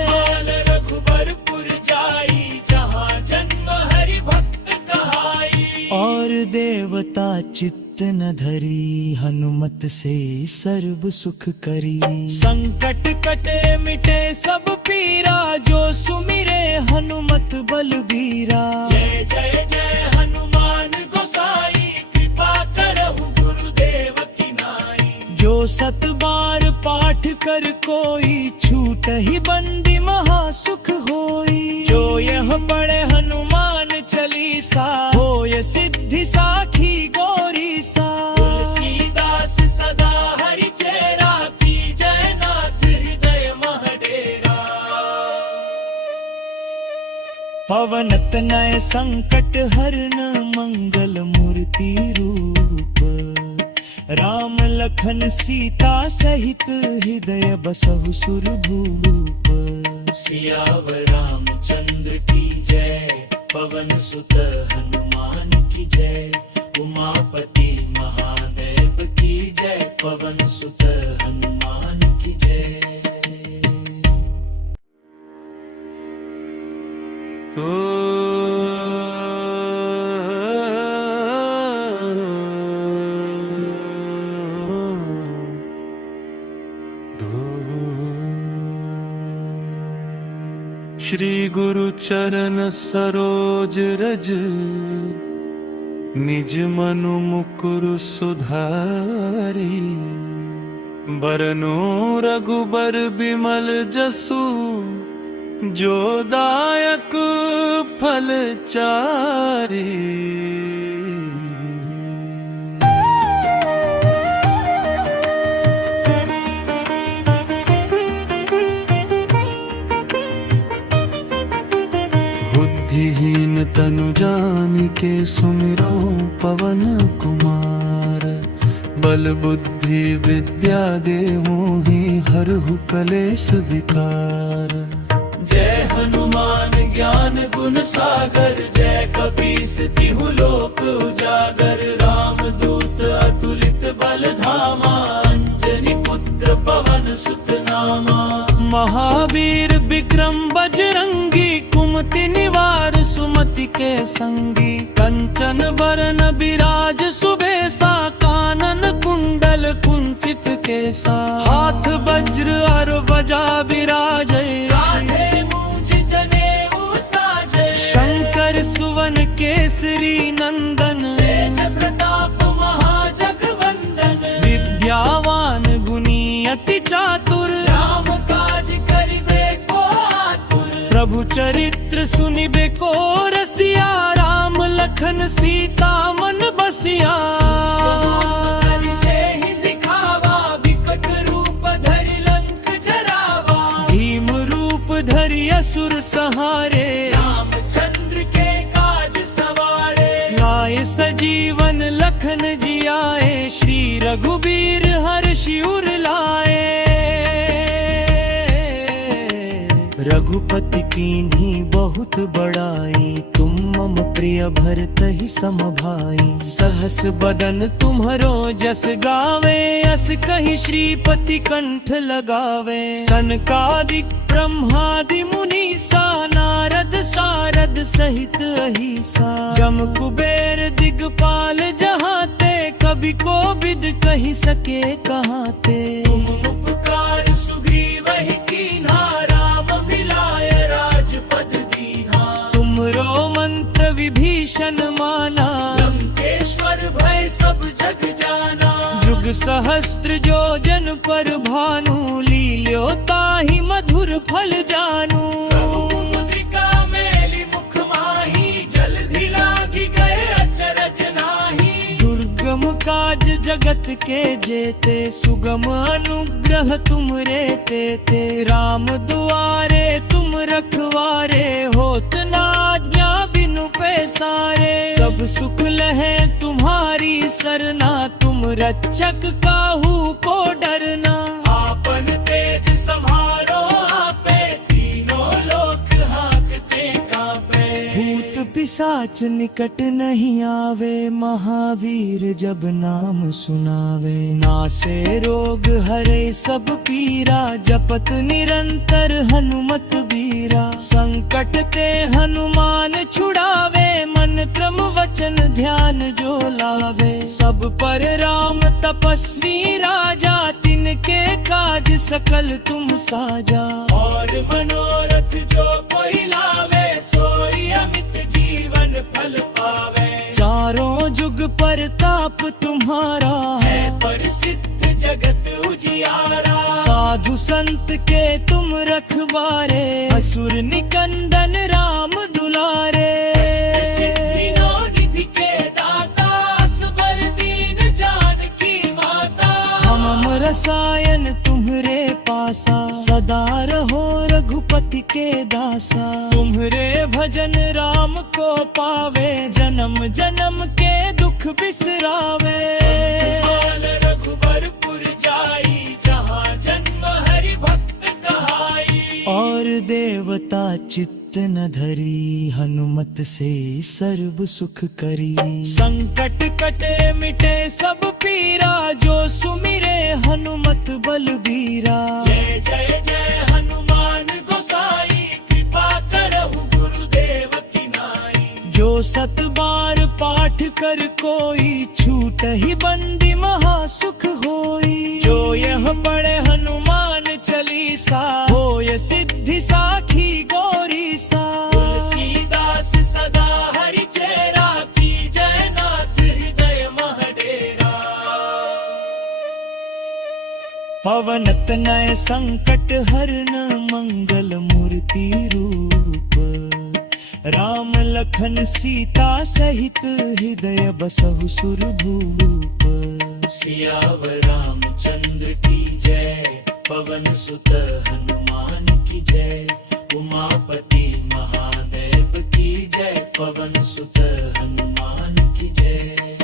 बाल रघुबरपुर जाई, जहाँ जन्म हरि भक्त कहाई। और देवता चित्त न धरी, हनुमत से सर्व सुख करी। संकट कटे मिटे सब पीरा, जो सुमिरे हनुमत बलबीरा। जय जय जय हनुमान गोसाई, कृपा करहु गुरुदेव की नाई। जो सत बार पाठ कर कोई, छूट ही बंदी महासुख होई। जो यह पढ़े हनुमान चालीसा, होय सिद्धि साखी गौरी सा। तुलसीदास सदा हरि चेरा, की जय नाथ हृदय मह डेरा। पवन तनय संकट हरन, मंगल मूर्ति रूप। राम लखन सीता सहित, हृदय बसहु सुरभूप। सियावर रामचंद्र की जय, पवन सुत हनुमान की जय। उमापति महादेव की जय, पवन सुत हनुमान की जय। श्री गुरु चरण सरोज रज, निज मनु मुकुर सुधारी। बरनो रघुबर बिमल जसु, जो दायक फल चारी। बुद्धिहीन तनु जानिके सुमिरो, पवन कुमार। बल बुद्धि विद्या देहूहि हरहु कलेश विकार। जय हनुमान ज्ञान गुण सागर, जय कपीस तिहु लोक उजागर। राम दूत अतुलित बल धामा, अंजनी पुत्र पवन सुत नामा। महावीर विक्रम बजरंगी, कुमति निवार सुमति के संगी। कंचन बरन बिराज सुबेसा, कानन कुंडल कुंचित केसा। हाथ वज्र और ध्वजा बिराजे, कांधे मूंज जनेऊ साजे। शंकर सुवन केसरी नंदन। तेज प्रताप महाजगवंदन। विद्यावान गुणी अति चातुर, राम काज करिबे को आतुर। प्रभु चरित्र सुनिबे को रसिया। राम लखन सीता मन बसिया। करि सेहि दिखावा, विकट रूप धरि लंक जरावा। भीम रूप धरि असुर संहारे, रामचंद्र के काज सवारे। लाए सजीवन लखन जियाए। श्री रघुबीर हर्षि उर लाए। रघुपति कीन्ही बहुत बड़ाई, तुम मम प्रिय भरतहि सम भाई। सहस बदन तुम्हरो जस गावे, अस कहि श्रीपति कंठ लगावे। सनकादिक ब्रह्मादि मुनीसा, नारद सारद सहित अहिसा। जम कुबेर दिगपाल जहाते, कभी कोविद कहि सके कहाते। तुम उपकार सुग्रीवहि कीन्हा, राम मिलाय राजपद दीन्हा। तुमरो मंत्र विभीषण माना, लंकेश्वर भय सब जग जाना। जुग सहस्त्र जो जन पर भानु, लील्यो ताहि मधुर फल जानू। प्रभु मुद्रिका मेलि मुख माहि, जलधि लागी गए अचरज नाहि। दुर्गम काज जगत के जेते, सुगम अनुग्रह तुमरे तेते। राम दुआरे तुम रखवारे, होत न आज्ञा बिनु पैसारे। सब सुख लहे तुम्हारी सरना, तुम रक्षक काहू को डरना। आपन तेज समारो आपे, तीनों लोक हांकते कांपे। भूत पिशाच निकट नहीं आवे, महावीर जब नाम सुनावे। नासे रोग हरे सब पीरा, जपत निरंतर हनुमत बीरा। संकट ते हनुमान छुड़ावे, मन क्रम वचन ध्यान जो लावे। सब पर राम तपस्वी राजा, तिनके काज सकल तुम साजा। और मनोरथ जो कोई लावे, सोई अमित जीवन फल पावे। चारों जुग परताप तुम्हारा है प्रसिद्ध जगत उजियारा। साधु संत के तुम रखवारे, असुर निकंदन राम दुलारे। सिद्धि नो निधि के दाता, असबर दीन जानकी माता। हम रसायन तुम्हरे पासा, सदा रहो रघुपति के दासा। तुम्हरे भजन राम को पावे, जन्म जन्म के दुख बिसरावे। काल रघुबरपुर जाई, जहाँ जन्म हरि भक्त कहाई। और देवता चित्त न धरी, हनुमत से सर्व सुख करी। संकट कटे मिटे सब पीरा, जो सुमिरे हनुमत बलबीरा। जय जय जय हनुमान गोसाई, कृपा करहु गुरुदेव की नाई। जो सत बार पाठ कर कोई, छूट ही बंदी महासुख होई। जो यह पढ़े हनुमान चालीसा, होय सिद्धि साखी गौरी सा। तुलसीदास सदा हरि चेरा, की जय नाथ हृदय मह डेरा। पवन तनय संकट हरन, मंगल मूर्ति रूप। राम लखन सीता सहित, हृदय बसहु सुरभूप। सियावर रामचंद्र की जय, पवन सुत हनुमान की जय। उमापति महादेव की जय। पवन सुत हनुमान की जय।